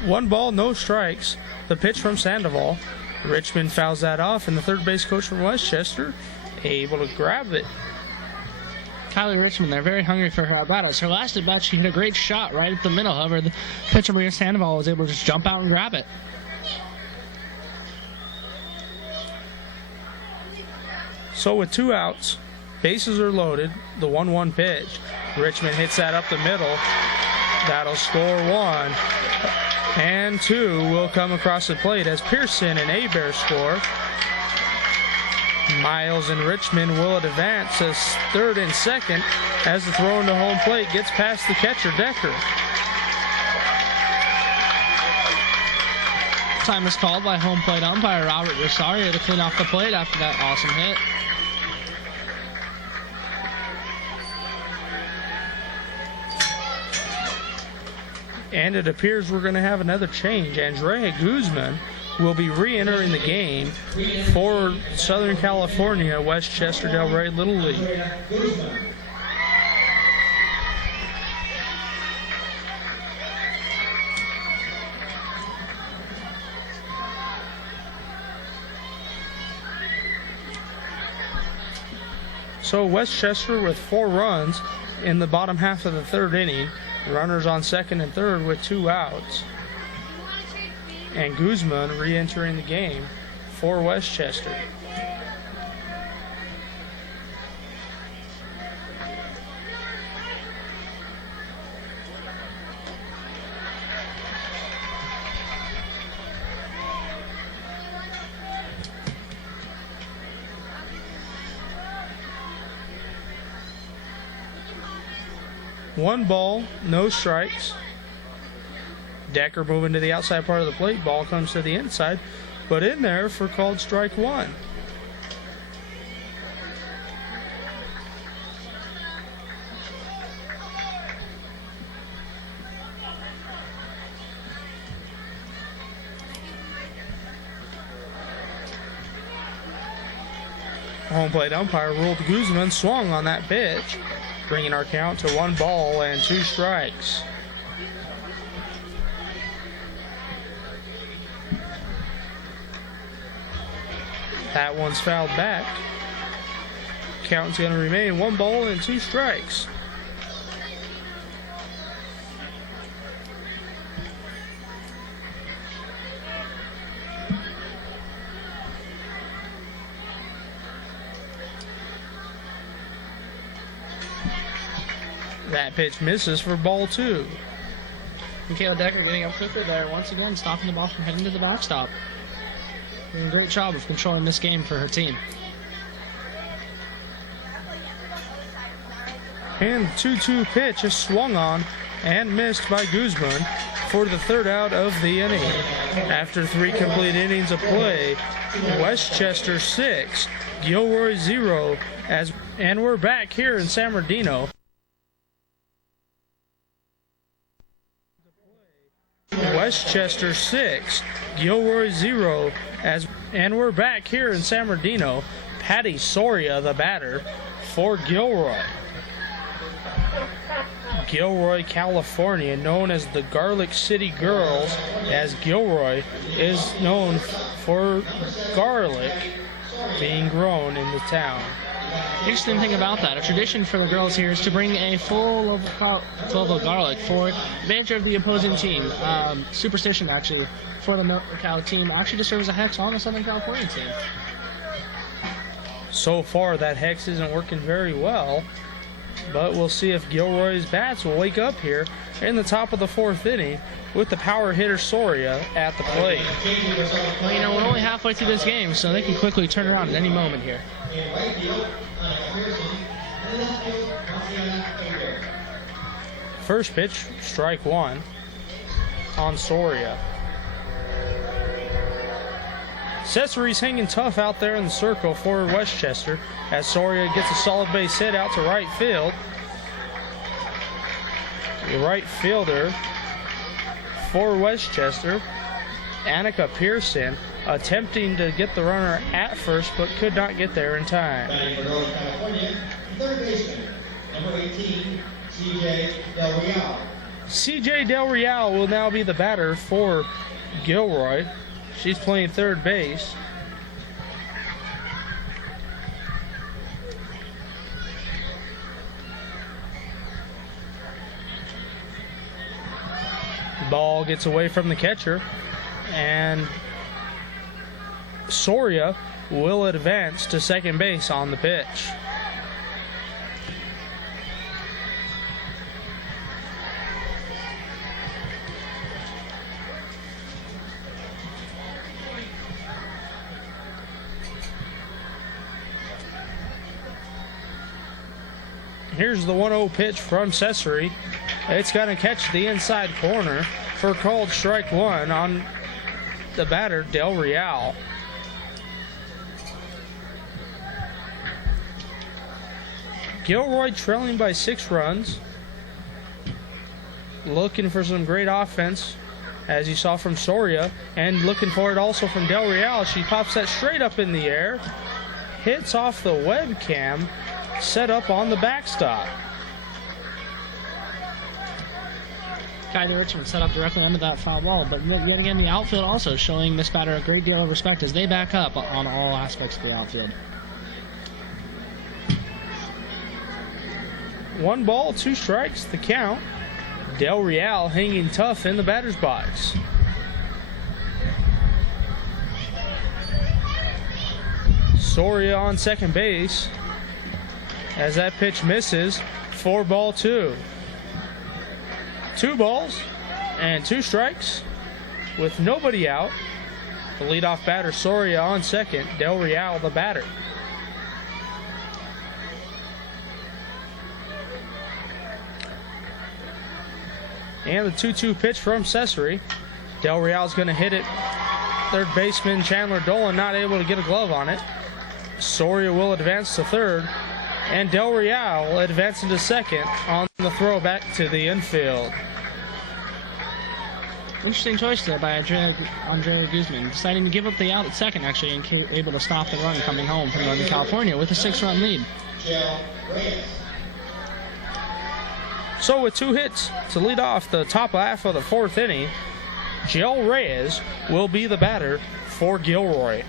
One ball, no strikes. The pitch from Sandoval. Richmond fouls that off, and the third base coach from Westchester able to grab it. Kylie Richmond, they're very hungry for her at-bat. Her last at-bat, she hit a great shot right at the middle. However, the pitcher Maria Sandoval was able to just jump out and grab it. So with 2 outs, bases are loaded, the 1-1 pitch. Richmond hits that up the middle. That'll score 1. And 2 will come across the plate as Pearson and Hebert score. Miles and Richmond will advance as third and second as the throw into home plate gets past the catcher, Decker. Time is called by home plate umpire Robert Rosario to clean off the plate after that awesome hit. And it appears we're going to have another change. Andrea Guzman will be re-entering the game for Southern California Westchester Del Rey Little League. So Westchester with 4 runs in the bottom half of the third inning. Runners on second and third with 2 outs. And Guzman re-entering the game for Westchester. One ball, no strikes. Decker moving to the outside part of the plate. Ball comes to the inside, but in there for called strike 1. Home plate umpire ruled Guzman swung on that pitch, bringing our count to 1 ball and 2 strikes. That one's fouled back. Count's going to remain 1 ball and 2 strikes. That pitch misses for ball 2. Michaela Decker getting up quicker there once again, stopping the ball from heading to the backstop. Doing a great job of controlling this game for her team. And the 2-2 pitch is swung on and missed by Guzman for the 3rd out of the inning. After 3 complete innings of play, Westchester 6, Gilroy 0, and we're back here in San Bernardino. Westchester 6, Gilroy 0, and we're back here in San Bernardino. Patty Soria, the batter for Gilroy. Gilroy, California, known as the Garlic City Girls, as Gilroy is known for garlic being grown in the town. Interesting thing about that, a tradition for the girls here is to bring a full clove of garlic for advantage of the opposing team. Superstition, actually, for the Norcal team, actually just serves as a hex on the Southern California team. So far, that hex isn't working very well. But we'll see if Gilroy's bats will wake up here in the top of the 4th inning with the power hitter Soria at the plate. Well, you know, we're only halfway through this game, so they can quickly turn around at any moment here. First pitch, strike 1 on Soria. Cessary's hanging tough out there in the circle for Westchester as Soria gets a solid base hit out to right field. The right fielder for Westchester, Annika Pearson, attempting to get the runner at first but could not get there in time. Batting for Northern California, third baseman, number 18, C.J. Del Real. C.J. Del Real will now be the batter for Gilroy. She's playing third base. Ball gets away from the catcher, and Soria will advance to second base on the pitch. Here's the 1-0 pitch from Cessary. It's going to catch the inside corner for called strike 1 on the batter, Del Real. Gilroy trailing by 6 runs. Looking for some great offense, as you saw from Soria, and looking for it also from Del Real. She pops that straight up in the air, hits off the webcam, set up on the backstop. Kylie Richmond set up directly under that foul ball, but yet again the outfield also showing this batter a great deal of respect as they back up on all aspects of the outfield. 1 ball, 2 strikes, the count. Del Real hanging tough in the batter's box. Soria on second base as that pitch misses. 4 ball, 2. 2 balls and 2 strikes with nobody out. The leadoff batter Soria on second, Del Real the batter. And the 2-2 pitch from Cessary. Del Real's going to hit it. Third baseman Chandler Dolan not able to get a glove on it. Soria will advance to third. And Del Real advancing to second on the throw back to the infield. Interesting choice there by Andrea Guzman, deciding to give up the out at second, actually, and able to stop the run coming home from Northern California with a 6-run lead. So with 2 hits to lead off the top half of the 4th inning, Jill Reyes will be the batter for Gilroy.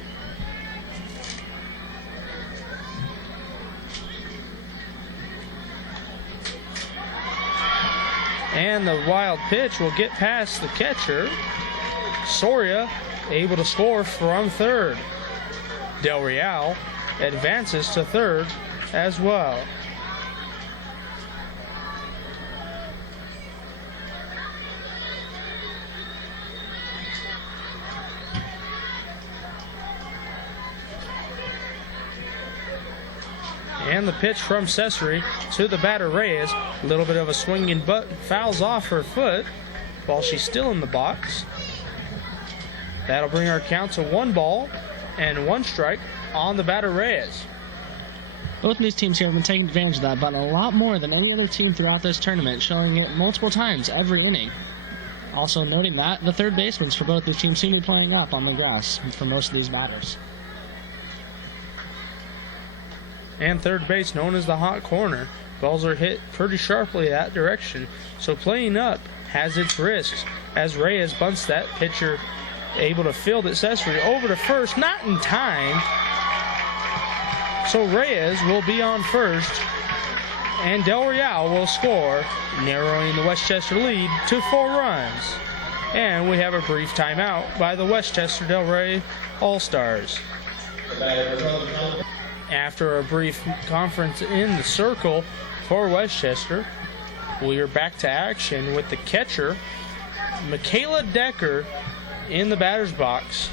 And the wild pitch will get past the catcher. Soria able to score from third. Del Real advances to third as well. And the pitch from Cessary to the batter Reyes. A little bit of a swinging butt, fouls off her foot while she's still in the box. That'll bring our count to 1 ball and 1 strike on the batter Reyes. Both of these teams here have been taking advantage of that, but a lot more than any other team throughout this tournament, showing it multiple times every inning. Also noting that the third basemen for both these teams seem to be playing up on the grass for most of these batters. And third base known as the hot corner. Balls are hit pretty sharply that direction, so playing up has its risks as Reyes bunts that pitcher, able to field it. Cessary over to first, not in time. So Reyes will be on first, and Del Real will score, narrowing the Westchester lead to 4 runs. And we have a brief timeout by the Westchester Del Rey All-Stars. After a brief conference in the circle for Westchester. We are back to action with the catcher, Michaela Decker, in the batter's box.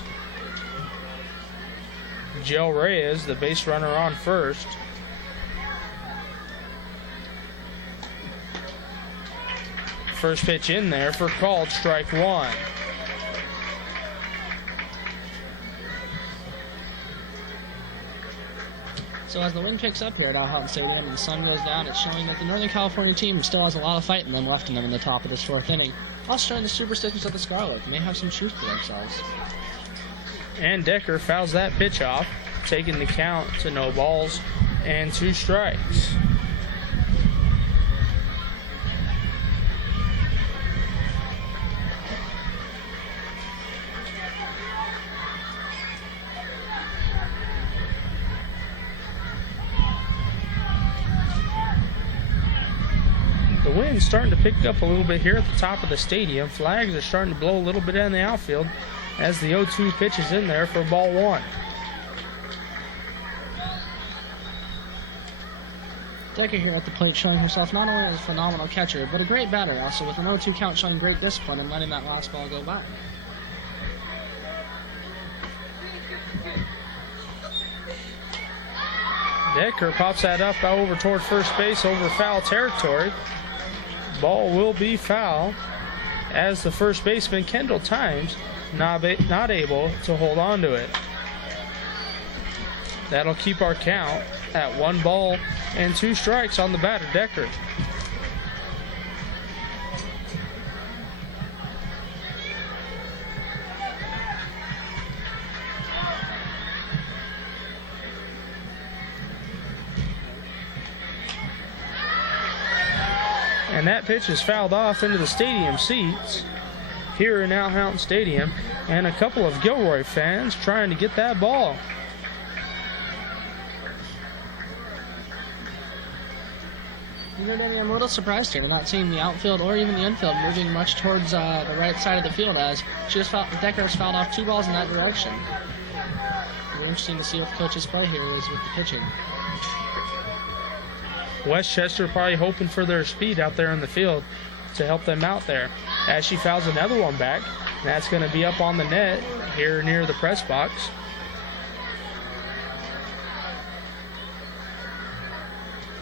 Jill Reyes, the base runner, on first. First pitch in there for called strike one. So as the wind picks up here at Alhausen Stadium and the sun goes down, it's showing that the Northern California team still has a lot of fight in them left in them in the top of this fourth inning. Also showing the superstitions of the Scarlet may have some truth to themselves. And Decker fouls that pitch off, taking the count to no balls and 2 strikes. The wind's starting to pick up a little bit here at the top of the stadium. Flags are starting to blow a little bit in the outfield as the 0-2 pitch is in there for ball one. Decker here at the plate showing herself not only as a phenomenal catcher, but a great batter also, with an 0-2 count showing great discipline and letting that last ball go by. Decker pops that up over toward first base over foul territory. Ball will be foul as the first baseman, Kendall Times, not able to hold on to it. That'll keep our count at 1 ball and 2 strikes on the batter, Decker. And that pitch is fouled off into the stadium seats here in Alhausen Stadium, and a couple of Gilroy fans trying to get that ball. You know, Danny, I'm a little surprised here, not seeing the outfield or even the infield moving much towards the right side of the field, as Decker has fouled off 2 balls in that direction. It'll be interesting to see what the coach's play here is with the pitching. Westchester probably hoping for their speed out there in the field to help them out there. As she fouls another one back, that's going to be up on the net here near the press box.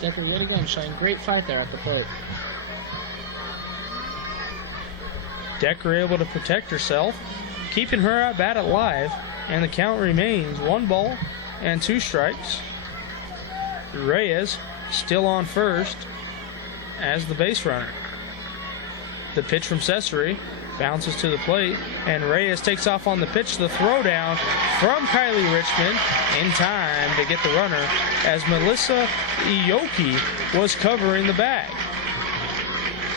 Decker yet again showing great fight there at the plate. Decker able to protect herself, keeping her at bat alive, and the count remains 1 ball and 2 strikes. Reyes still on first as the base runner. The pitch from Cesare bounces to the plate, and Reyes takes off on the pitch. The throwdown from Kylie Richmond in time to get the runner as Melissa Ioki was covering the bag.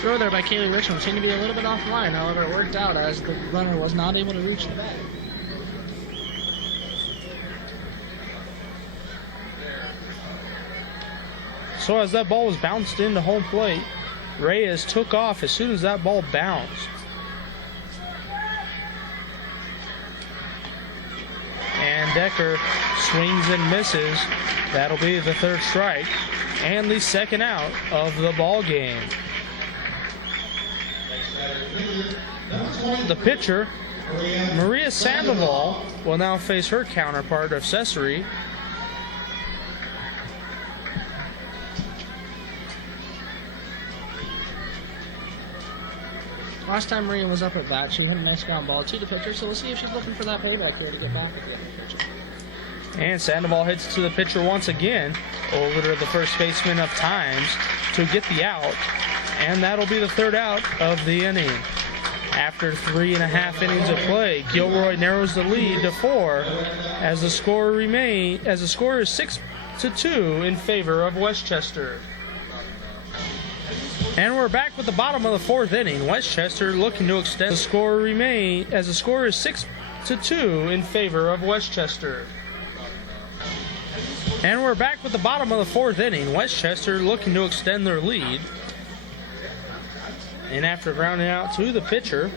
Throw there by Kaylee Richmond seemed to be a little bit offline, however it worked out as the runner was not able to reach the bag. So as that ball was bounced into home plate, Reyes took off as soon as that ball bounced. And Decker swings and misses. That'll be the 3rd strike and the 2nd out of the ball game. The pitcher, Maria Sandoval, will now face her counterpart of Cesare. Last time Maria was up at bat, she hit a nice ground ball to the pitcher, so we'll see if she's looking for that payback here to get back at the other pitcher. And Sandoval hits to the pitcher once again, over to the first baseman of Times to get the out, and that'll be the 3rd out of the inning. After 3.5 innings of play, Gilroy narrows the lead to 4 as the score is 6-2 in favor of Westchester. And we're back with the bottom of the 4th inning. Westchester looking to extend the score as the score is 6-2 in favor of Westchester. And we're back with the bottom of the 4th inning. Westchester looking to extend their lead. And after grounding out to the pitcher,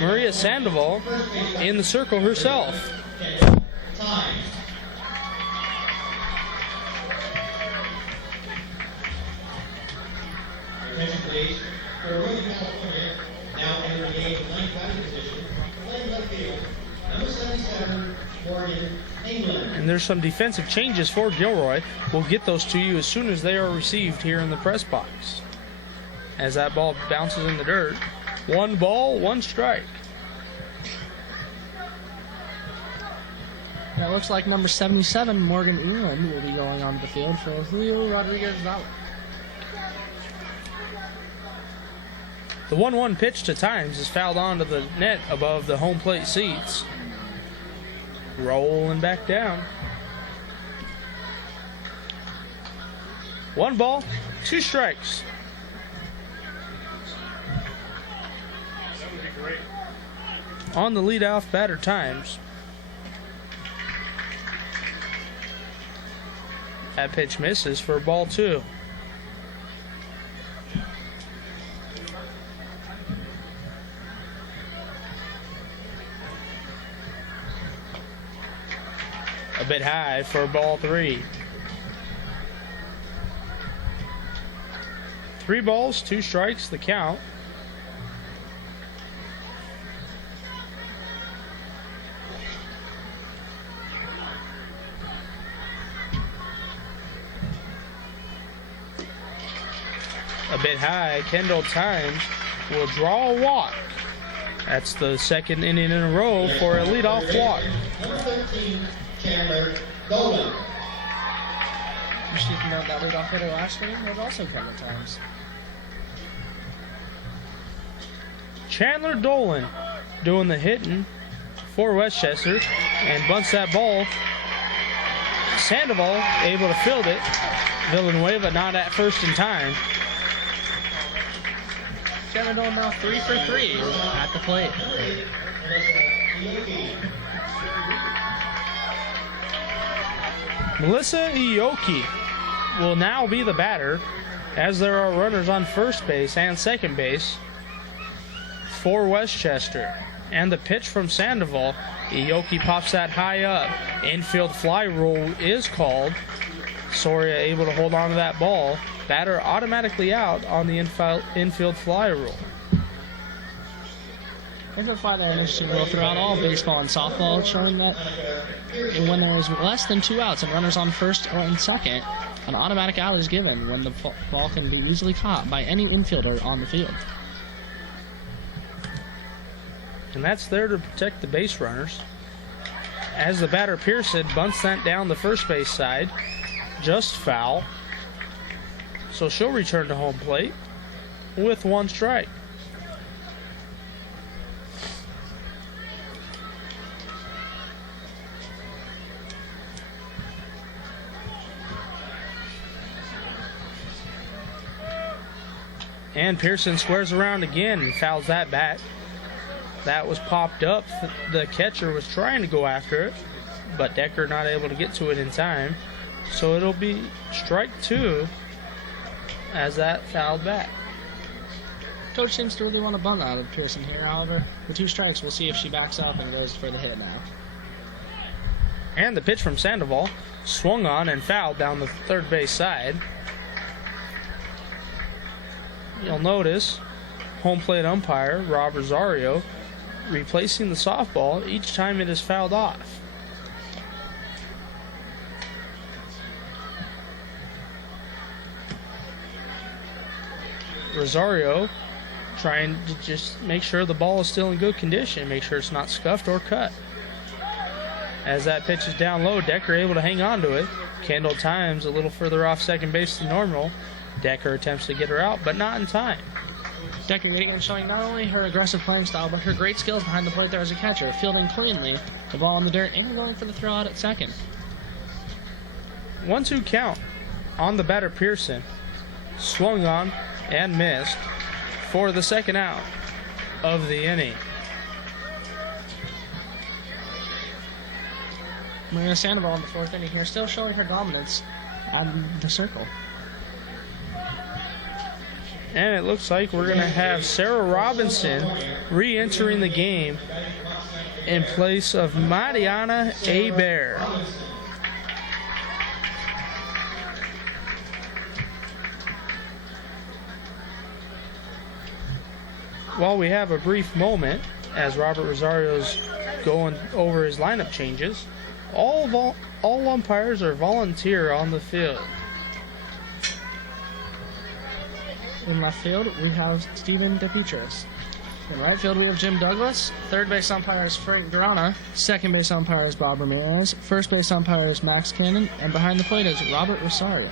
Maria Sandoval in the circle herself. stage for Northern California, now entering the game in ninth batting position, playing left field, number 77, Morgan, England. And there's some defensive changes for Gilroy. We'll get those to you as soon as they are received here in the press box. As that ball bounces in the dirt. 1 ball, 1 strike. That looks like number 77, Morgan England, will be going onto the field for Julio Rodriguez-Valla. The 1-1 pitch to Times is fouled onto the net above the home plate seats. Rolling back down. 1 ball, 2 strikes. That would be great. On the leadoff batter, Times. That pitch misses for ball 2. A bit high for ball 3. 3 balls, 2 strikes, the count. A bit high. Kendall Times will draw a walk. That's the 2nd inning in a row for a leadoff walk. Number 13, Chandler Dolan. You should note that leadoff hitter last game was also Kendall Times. Chandler Dolan doing the hitting for Westchester and bunts that ball. Sandoval able to field it. Villanueva not at first in time. Chandler Dolan now 3 for 3 at the plate. Melissa Ioki will now be the batter as there are runners on first base and second base for Westchester. And the pitch from Sandoval, Ioki pops that high up. Infield fly rule is called. Soria able to hold on to that ball. Batter automatically out on the infield fly rule. Infield fly is an interesting rule throughout all baseball and softball, showing that when there is less than 2 outs and runners on first or in second, an automatic out is given when the ball can be easily caught by any infielder on the field. And that's there to protect the base runners. As the batter Pearson bunts that down the first base side, just foul. So she'll return to home plate with 1 strike. And Pearson squares around again and fouls that back. That was popped up. The catcher was trying to go after it, but Decker not able to get to it in time. So it'll be strike 2 as that fouled back. Coach seems to really want to bunt out of Pearson here. However, the 2 strikes, we'll see if she backs up and goes for the hit now. And the pitch from Sandoval swung on and fouled down the third base side. You'll notice home plate umpire Rob Rosario replacing the softball each time it is fouled off. Rosario trying to just make sure the ball is still in good condition, make sure it's not scuffed or cut. As that pitch is down low, Decker able to hang on to it. Kendall Times a little further off second base than normal. Decker attempts to get her out, but not in time. Decker again showing not only her aggressive playing style, but her great skills behind the plate there as a catcher, fielding cleanly the ball in the dirt and going for the throw out at second. 1-2 count on the batter Pearson. Swung on and missed for the second out of the inning. Marina Sandoval in the 4th inning here, still showing her dominance at the circle. And it looks like we're going to have Sarah Robinson re-entering the game in place of Mariana Abear. while we have a brief moment as Robert Rosario's going over his lineup changes, all umpires are volunteer on the field. In left field, we have Steven DePietris. In right field, we have Jim Douglas. Third base umpire is Frank Grana. Second base umpire is Bob Ramirez. First base umpire is Max Cannon. And behind the plate is Robert Rosario.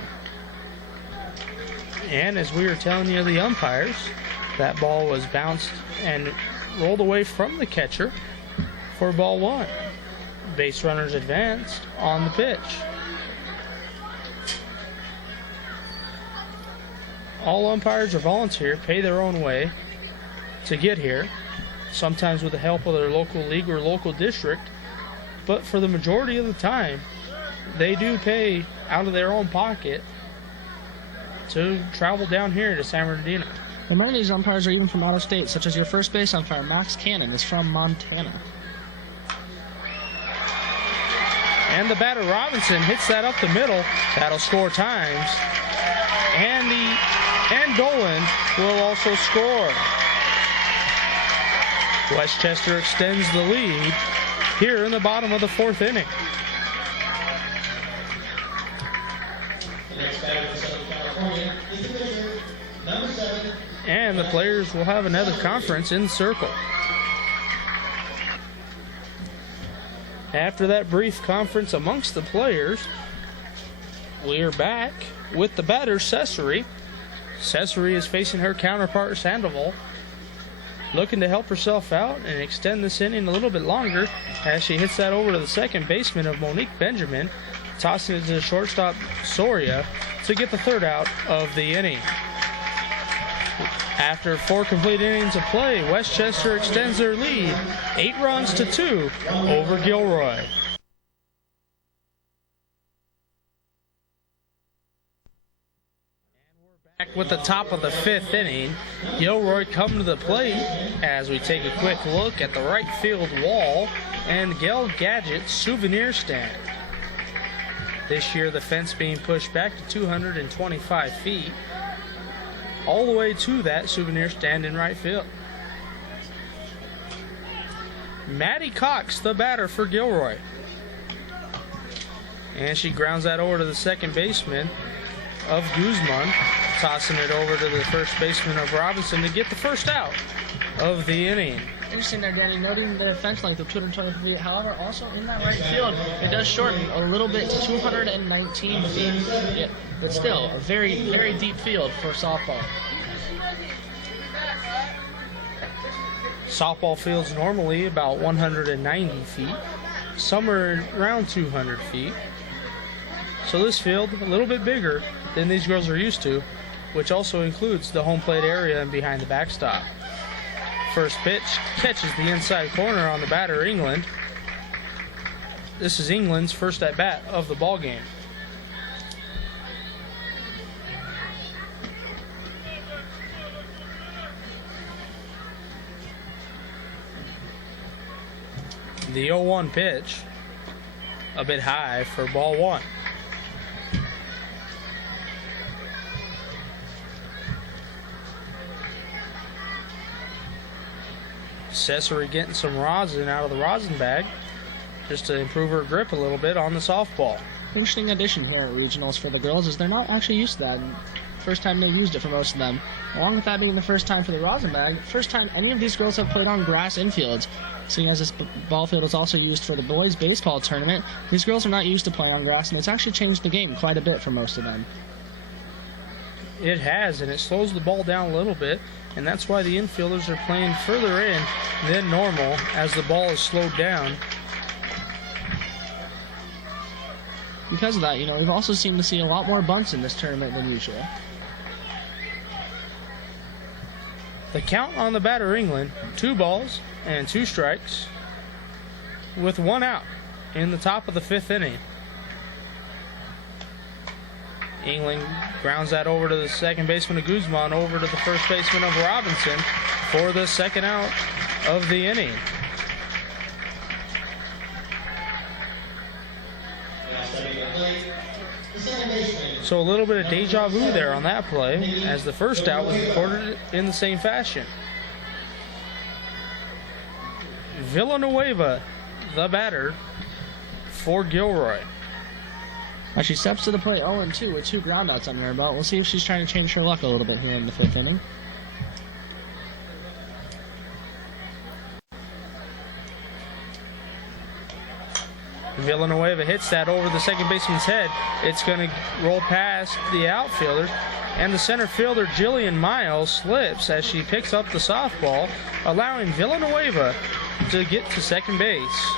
And as we were telling you, the umpires, that ball was bounced and rolled away from the catcher for ball 1. Base runners advance on the pitch. All umpires are volunteer, pay their own way to get here, sometimes with the help of their local league or local district, but for the majority of the time, they do pay out of their own pocket to travel down here to San Bernardino. And many of these umpires are even from out of state, such as your first base umpire, Max Cannon, is from Montana. And the batter Robinson hits that up the middle. That'll score times. And Dolan will also score. Westchester extends the lead here in the bottom of the 4th inning. The next batter for Southern California is the pitcher, number 7. And the players will have another conference in the circle. After that brief conference amongst the players, we are back with the batter, Cesare. Cesare is facing her counterpart, Sandoval, looking to help herself out and extend this inning a little bit longer as she hits that over to the second baseman of Monique Benjamin, tossing it to the shortstop, Soria, to get the 3rd out of the inning. After 4 complete innings of play, Westchester extends their lead 8-2 over Gilroy. Back with the top of the 5th inning, Gilroy come to the plate as we take a quick look at the right field wall and Gel Gadget souvenir stand. This year the fence being pushed back to 225 feet, all the way to that souvenir stand in right field. Maddie Cox, the batter for Gilroy. And she grounds that over to the second baseman of Guzman, tossing it over to the first baseman of Robinson to get the 1st out of the inning. Interesting there, Danny, noting the fence length of 225 feet. However, also in that right field, it does shorten a little bit to 219 feet. Yeah, but still, a very, very deep field for softball. Softball fields normally about 190 feet. Some are around 200 feet. So this field, a little bit bigger than these girls are used to, which also includes the home plate area and behind the backstop. First pitch catches the inside corner on the batter, England. This is England's first at bat of the ball game. The 0-1 pitch, a bit high for ball 1. Cesare getting some rosin out of the rosin bag just to improve her grip a little bit on the softball. Interesting addition here at regionals for the girls is they're not actually used to that. First time they used it for most of them. Along with that being the first time for the rosin bag, first time any of these girls have played on grass infields. Seeing as this ball field is also used for the boys baseball tournament, these girls are not used to playing on grass, and it's actually changed the game quite a bit for most of them. It has, and it slows the ball down a little bit, and that's why the infielders are playing further in than normal as the ball is slowed down. Because of that, we've also seemed to see a lot more bunts in this tournament than usual. The count on the batter, England, 2 balls and 2 strikes with 1 out in the top of the 5th inning. England grounds that over to the second baseman of Guzman, over to the first baseman of Robinson for the 2nd out of the inning. So a little bit of deja vu there on that play, as the first out was recorded in the same fashion. Villanueva, the batter for Gilroy. As she steps to the plate 0-2 with 2 groundouts under her belt, we'll see if she's trying to change her luck a little bit here in the 5th inning. Villanueva hits that over the second baseman's head. It's going to roll past the outfielder, and the center fielder, Jillian Miles, slips as she picks up the softball, allowing Villanueva to get to second base.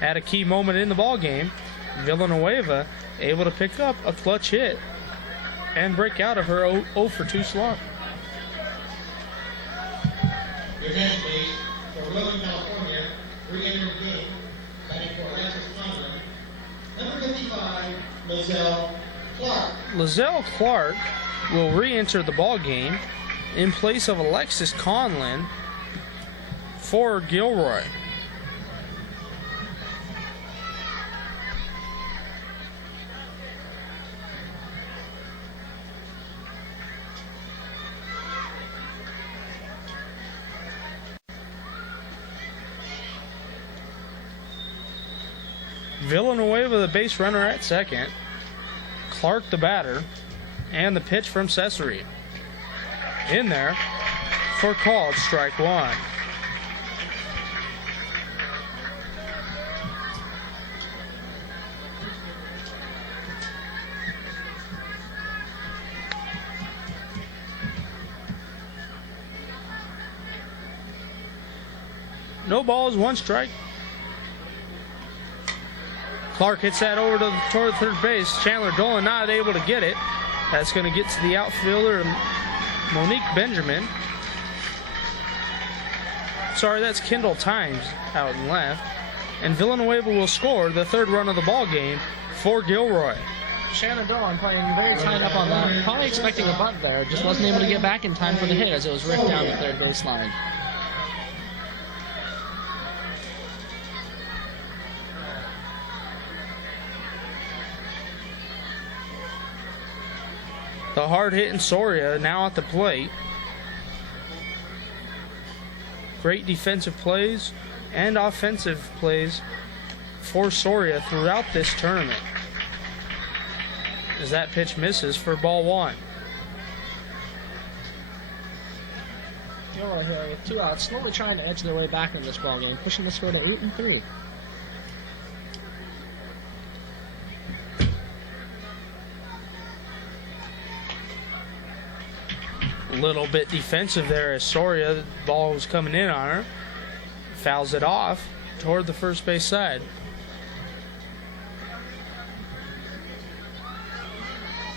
At a key moment in the ball game, Villanueva able to pick up a clutch hit and break out of her 0-for-2 slump. Your next base for Northern California, re-entering the game, batting for Alexis Conlon, number 55, Lizelle Clark. Lizelle Clark will re-enter the ball game in place of Alexis Conlon for Gilroy. Villanueva, the base runner at second. Clark, the batter. And the pitch from Cesare. In there for called strike 1. No balls, 1 strike. Clark hits that over toward third base. Chandler Dolan not able to get it. That's going to get to the outfielder, Monique Benjamin. Sorry, that's Kendall Times out and left. And Villanueva will score the 3rd run of the ball game for Gilroy. Shannon Dolan playing very tied up on that. Probably expecting a bunt there. Just wasn't able to get back in time for the hit as it was ripped down the third baseline. The hard-hitting Soria now at the plate. Great defensive plays and offensive plays for Soria throughout this tournament. As that pitch misses for ball 1. Gilroy here with 2 outs, slowly trying to edge their way back in this ballgame, pushing the score to 8-3. Little bit defensive there as Soria, the ball was coming in on her, fouls it off toward the first base side.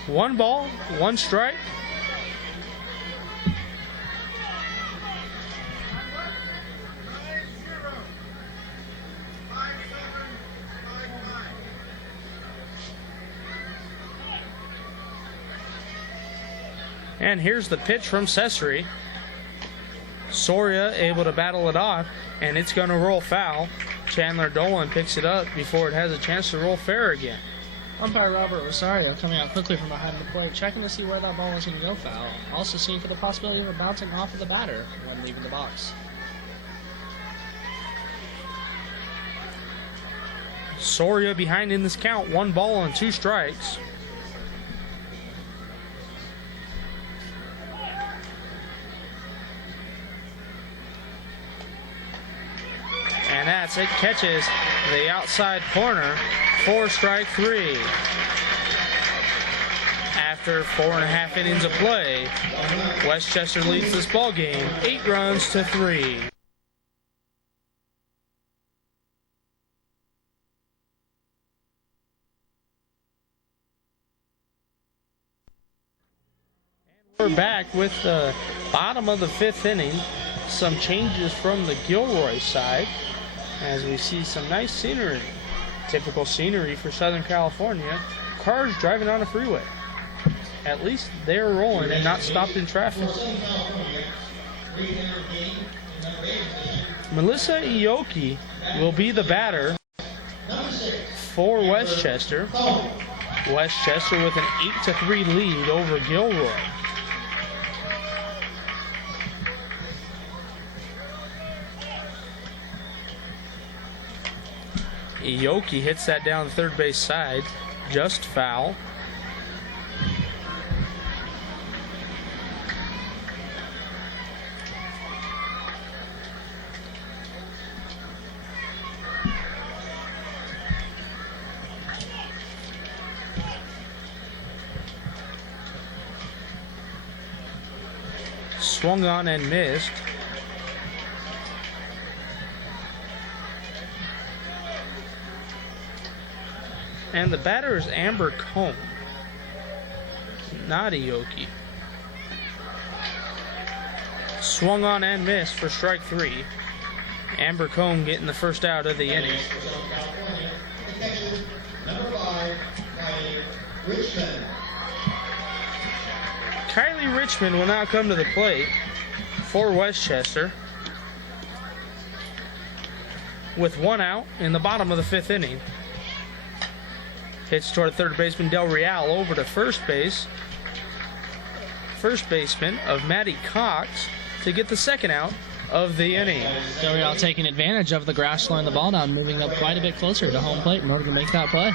1 ball, 1 strike. And here's the pitch from Cesare. Soria able to battle it off, and it's going to roll foul. Chandler Dolan picks it up before it has a chance to roll fair again. Umpire Robert Rosario coming out quickly from behind the plate, checking to see where that ball was going to go foul. Also seeing for the possibility of it bouncing off of the batter when leaving the box. Soria behind in this count, 1 ball and 2 strikes. And that's it, catches the outside corner for strike 3. After 4.5 innings of play, Westchester leads this ball game 8-3. We're back with the bottom of the 5th inning. Some changes from the Gilroy side as we see some nice scenery. Typical scenery for Southern California. Cars driving on a freeway. At least they're rolling and not stopped in traffic. Melissa Ioki will be the batter for Westchester. Westchester with an 8-3 lead over Gilroy. Ioki hits that down the third base side. Just foul. Swung on and missed. And the batter is Amber Combe, not Ioki. Swung on and missed for strike 3. Amber Combe getting the first out of the inning. Number 5, Richmond. Kylie Richmond will now come to the plate for Westchester with 1 out in the bottom of the 5th inning. Pitch toward third baseman Del Real over to first base. First baseman of Maddie Cox to get the 2nd out of the inning. Del Real taking advantage of the grass, slowing the ball down, moving up quite a bit closer to home plate in order to make that play.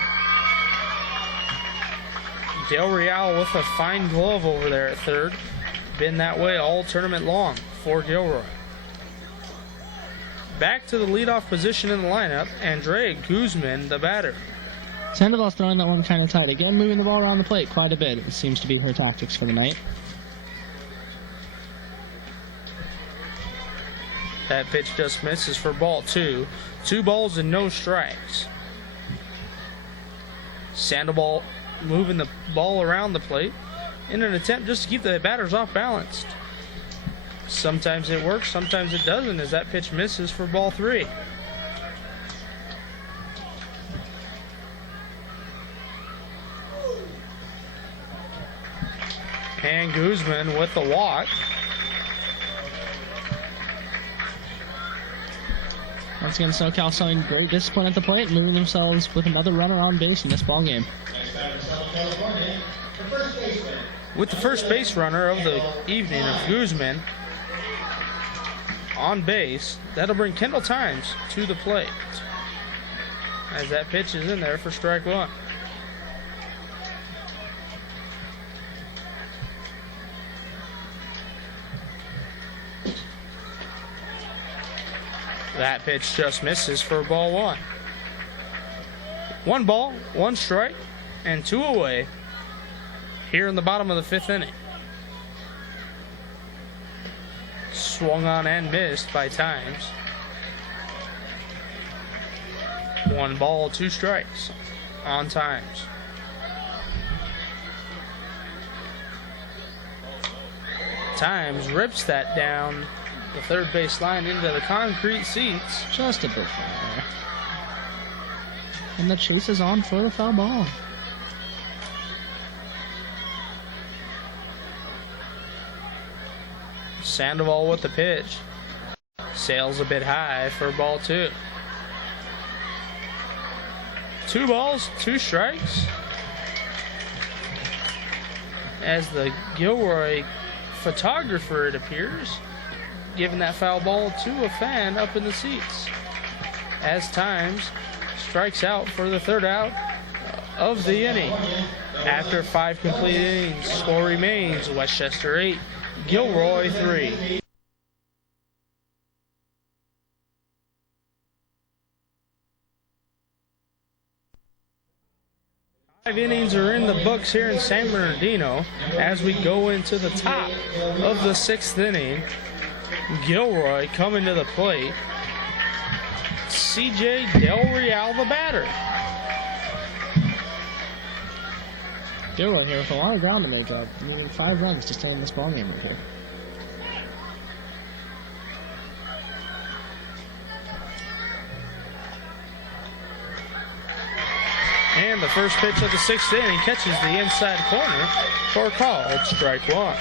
Del Real with a fine glove over there at third. Been that way all tournament long for Gilroy. Back to the leadoff position in the lineup, Andrea Guzman, the batter. Sandoval's throwing that one kind of tight. Again, moving the ball around the plate quite a bit. It seems to be her tactics for the night. That pitch just misses for ball 2. 2 balls and no strikes. Sandoval moving the ball around the plate in an attempt just to keep the batters off balance. Sometimes it works, sometimes it doesn't, as that pitch misses for ball 3. And Guzman with the walk. Once again, Socal showing great discipline at the plate, moving themselves with another runner on base in this ball game. With the first base runner of the evening of Guzman on base, that'll bring Kendall Times to the plate as that pitch is in there for strike 1. That pitch just misses for ball 1. 1 ball, 1 strike, and 2 away here in the bottom of the 5th inning. Swung on and missed by Times. 1 ball, 2 strikes on Times. Times rips that down the third base line into the concrete seats. Just a bit far. And the chase is on for the foul ball. Sandoval with the pitch. Sails a bit high for ball 2. 2 balls, 2 strikes. As the Gilroy photographer, it appears, giving that foul ball to a fan up in the seats. As Times strikes out for the 3rd out of the inning. After 5 complete innings, score remains Westchester 8, Gilroy 3. 5 innings are in the books here in San Bernardino as we go into the top of the 6th inning. Gilroy coming to the plate. CJ Del Real, the batter. Gilroy here with a lot of ground to make up. Needing 5 runs to stay in this ballgame right here. And the first pitch of the 6th inning catches the inside corner for a called strike 1.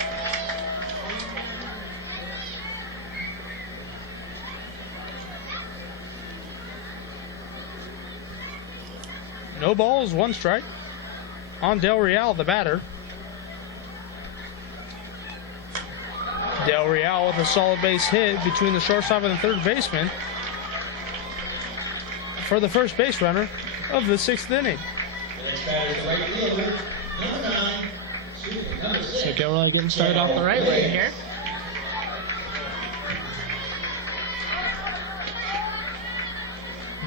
No balls, 1 strike on Del Real, the batter. Del Real with a solid base hit between the shortstop and the third baseman for the first base runner of the 6th inning. The next batter is right fielder, number 6. So Gilroy getting started off the right way here.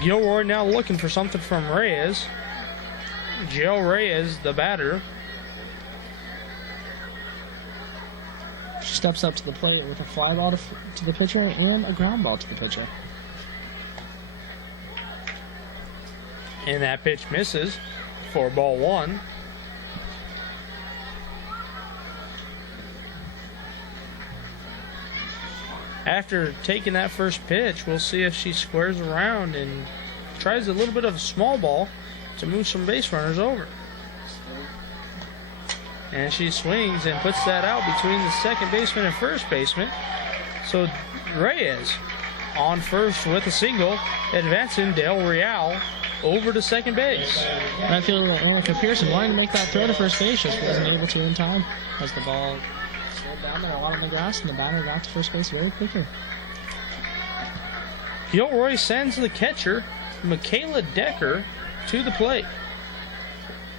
Gilroy now looking for something from Reyes. Joe Reyes, the batter. Steps up to the plate with a fly ball to the pitcher and a ground ball to the pitcher. And that pitch misses for ball 1. After taking that first pitch, we'll see if she squares around and tries a little bit of a small ball to move some base runners over. And she swings and puts that out between the second baseman and first baseman. So Reyes on first with a single, advancing Del Real over to second base. I feel Erica Pearson wanting to make that throw to first base, just wasn't able to in time as the ball slowed down there a lot on the grass and the batter got to first base very quickly. Gilroy sends the catcher, Michaela Decker, to the plate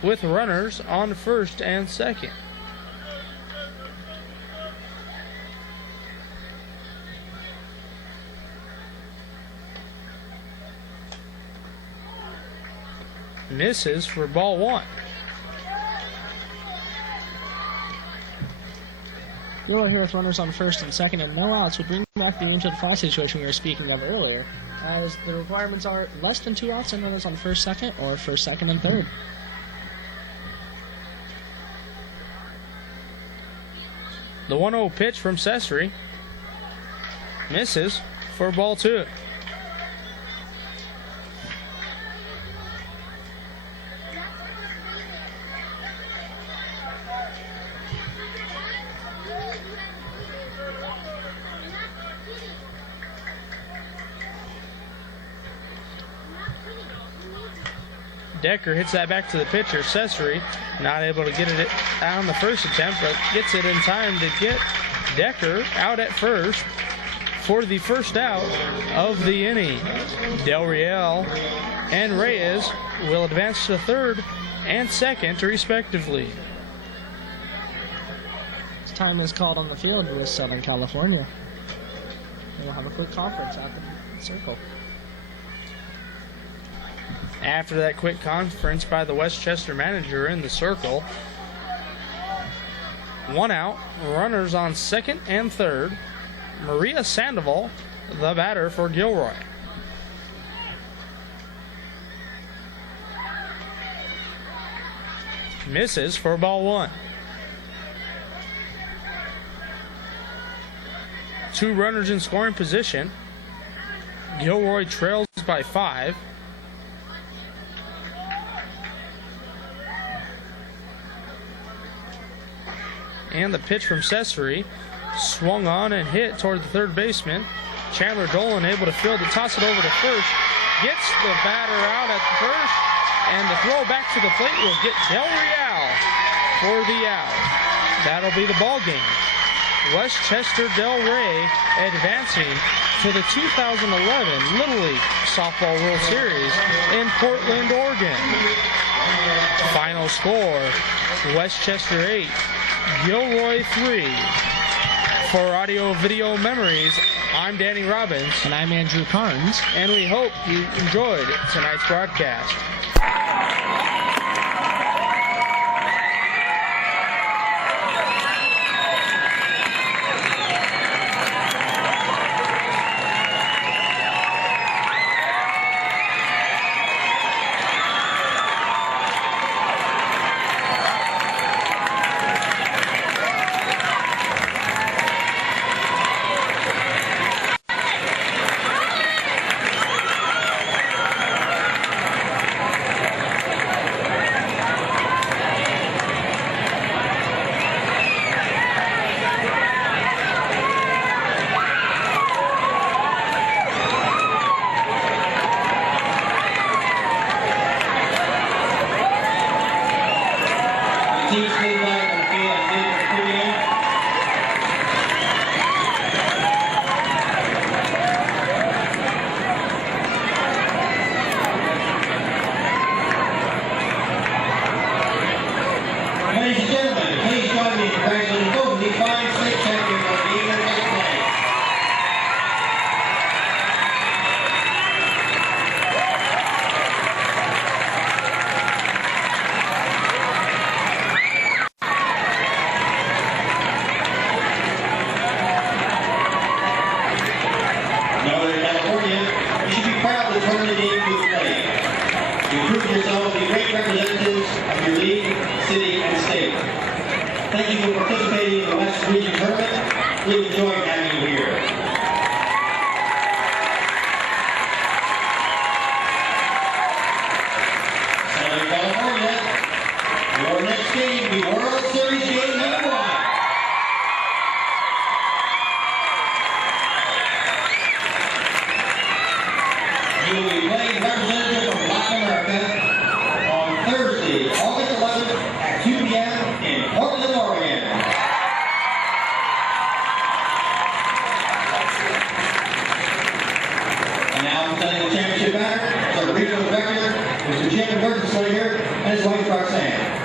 with runners on first and second. Misses for ball 1. Gilroy here with runners on first and second and no outs would bring back the into the fly situation we were speaking of earlier, as the requirements are less than 2 outs and runners on first, second, or first, second, and third. The 1-0 pitch from Cesare misses for ball 2. Decker hits that back to the pitcher, Cesare, not able to get it on the first attempt, but gets it in time to get Decker out at first for the first out of the inning. Del Real and Reyes will advance to third and second, respectively. Time is called on the field with Southern California. We'll have a quick conference at the circle. After that quick conference by the Westchester manager in the circle, 1 out, runners on second and third. Maria Sandoval, the batter for Gilroy. Misses for ball 1. 2 runners in scoring position. Gilroy trails by 5. And the pitch from Cesare swung on and hit toward the third baseman. Chandler Dolan able to field it, toss it over to first. Gets the batter out at first, and the throw back to the plate will get Del Real for the out. That'll be the ball game. Westchester Del Rey advancing to the 2011 Little League Softball World Series in Portland, Oregon. Final score, Westchester 8, Gilroy 3. For Audio Video Memories, I'm Danny Robbins. And I'm Andrew Carnes. And we hope you enjoyed tonight's broadcast. Thank you for participating in the West Region Tournament. We enjoyed having you here. Southern California, your next game, the World Series game number 1. You will be playing representative from Latin America on Thursday, August 11th at 2 p.m. in Portland, Oregon. And now presenting the championship banner is our regional director, Mr. Jim Burton-Slater, and his wife, Roxanne.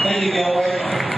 Thank you, Gilroy.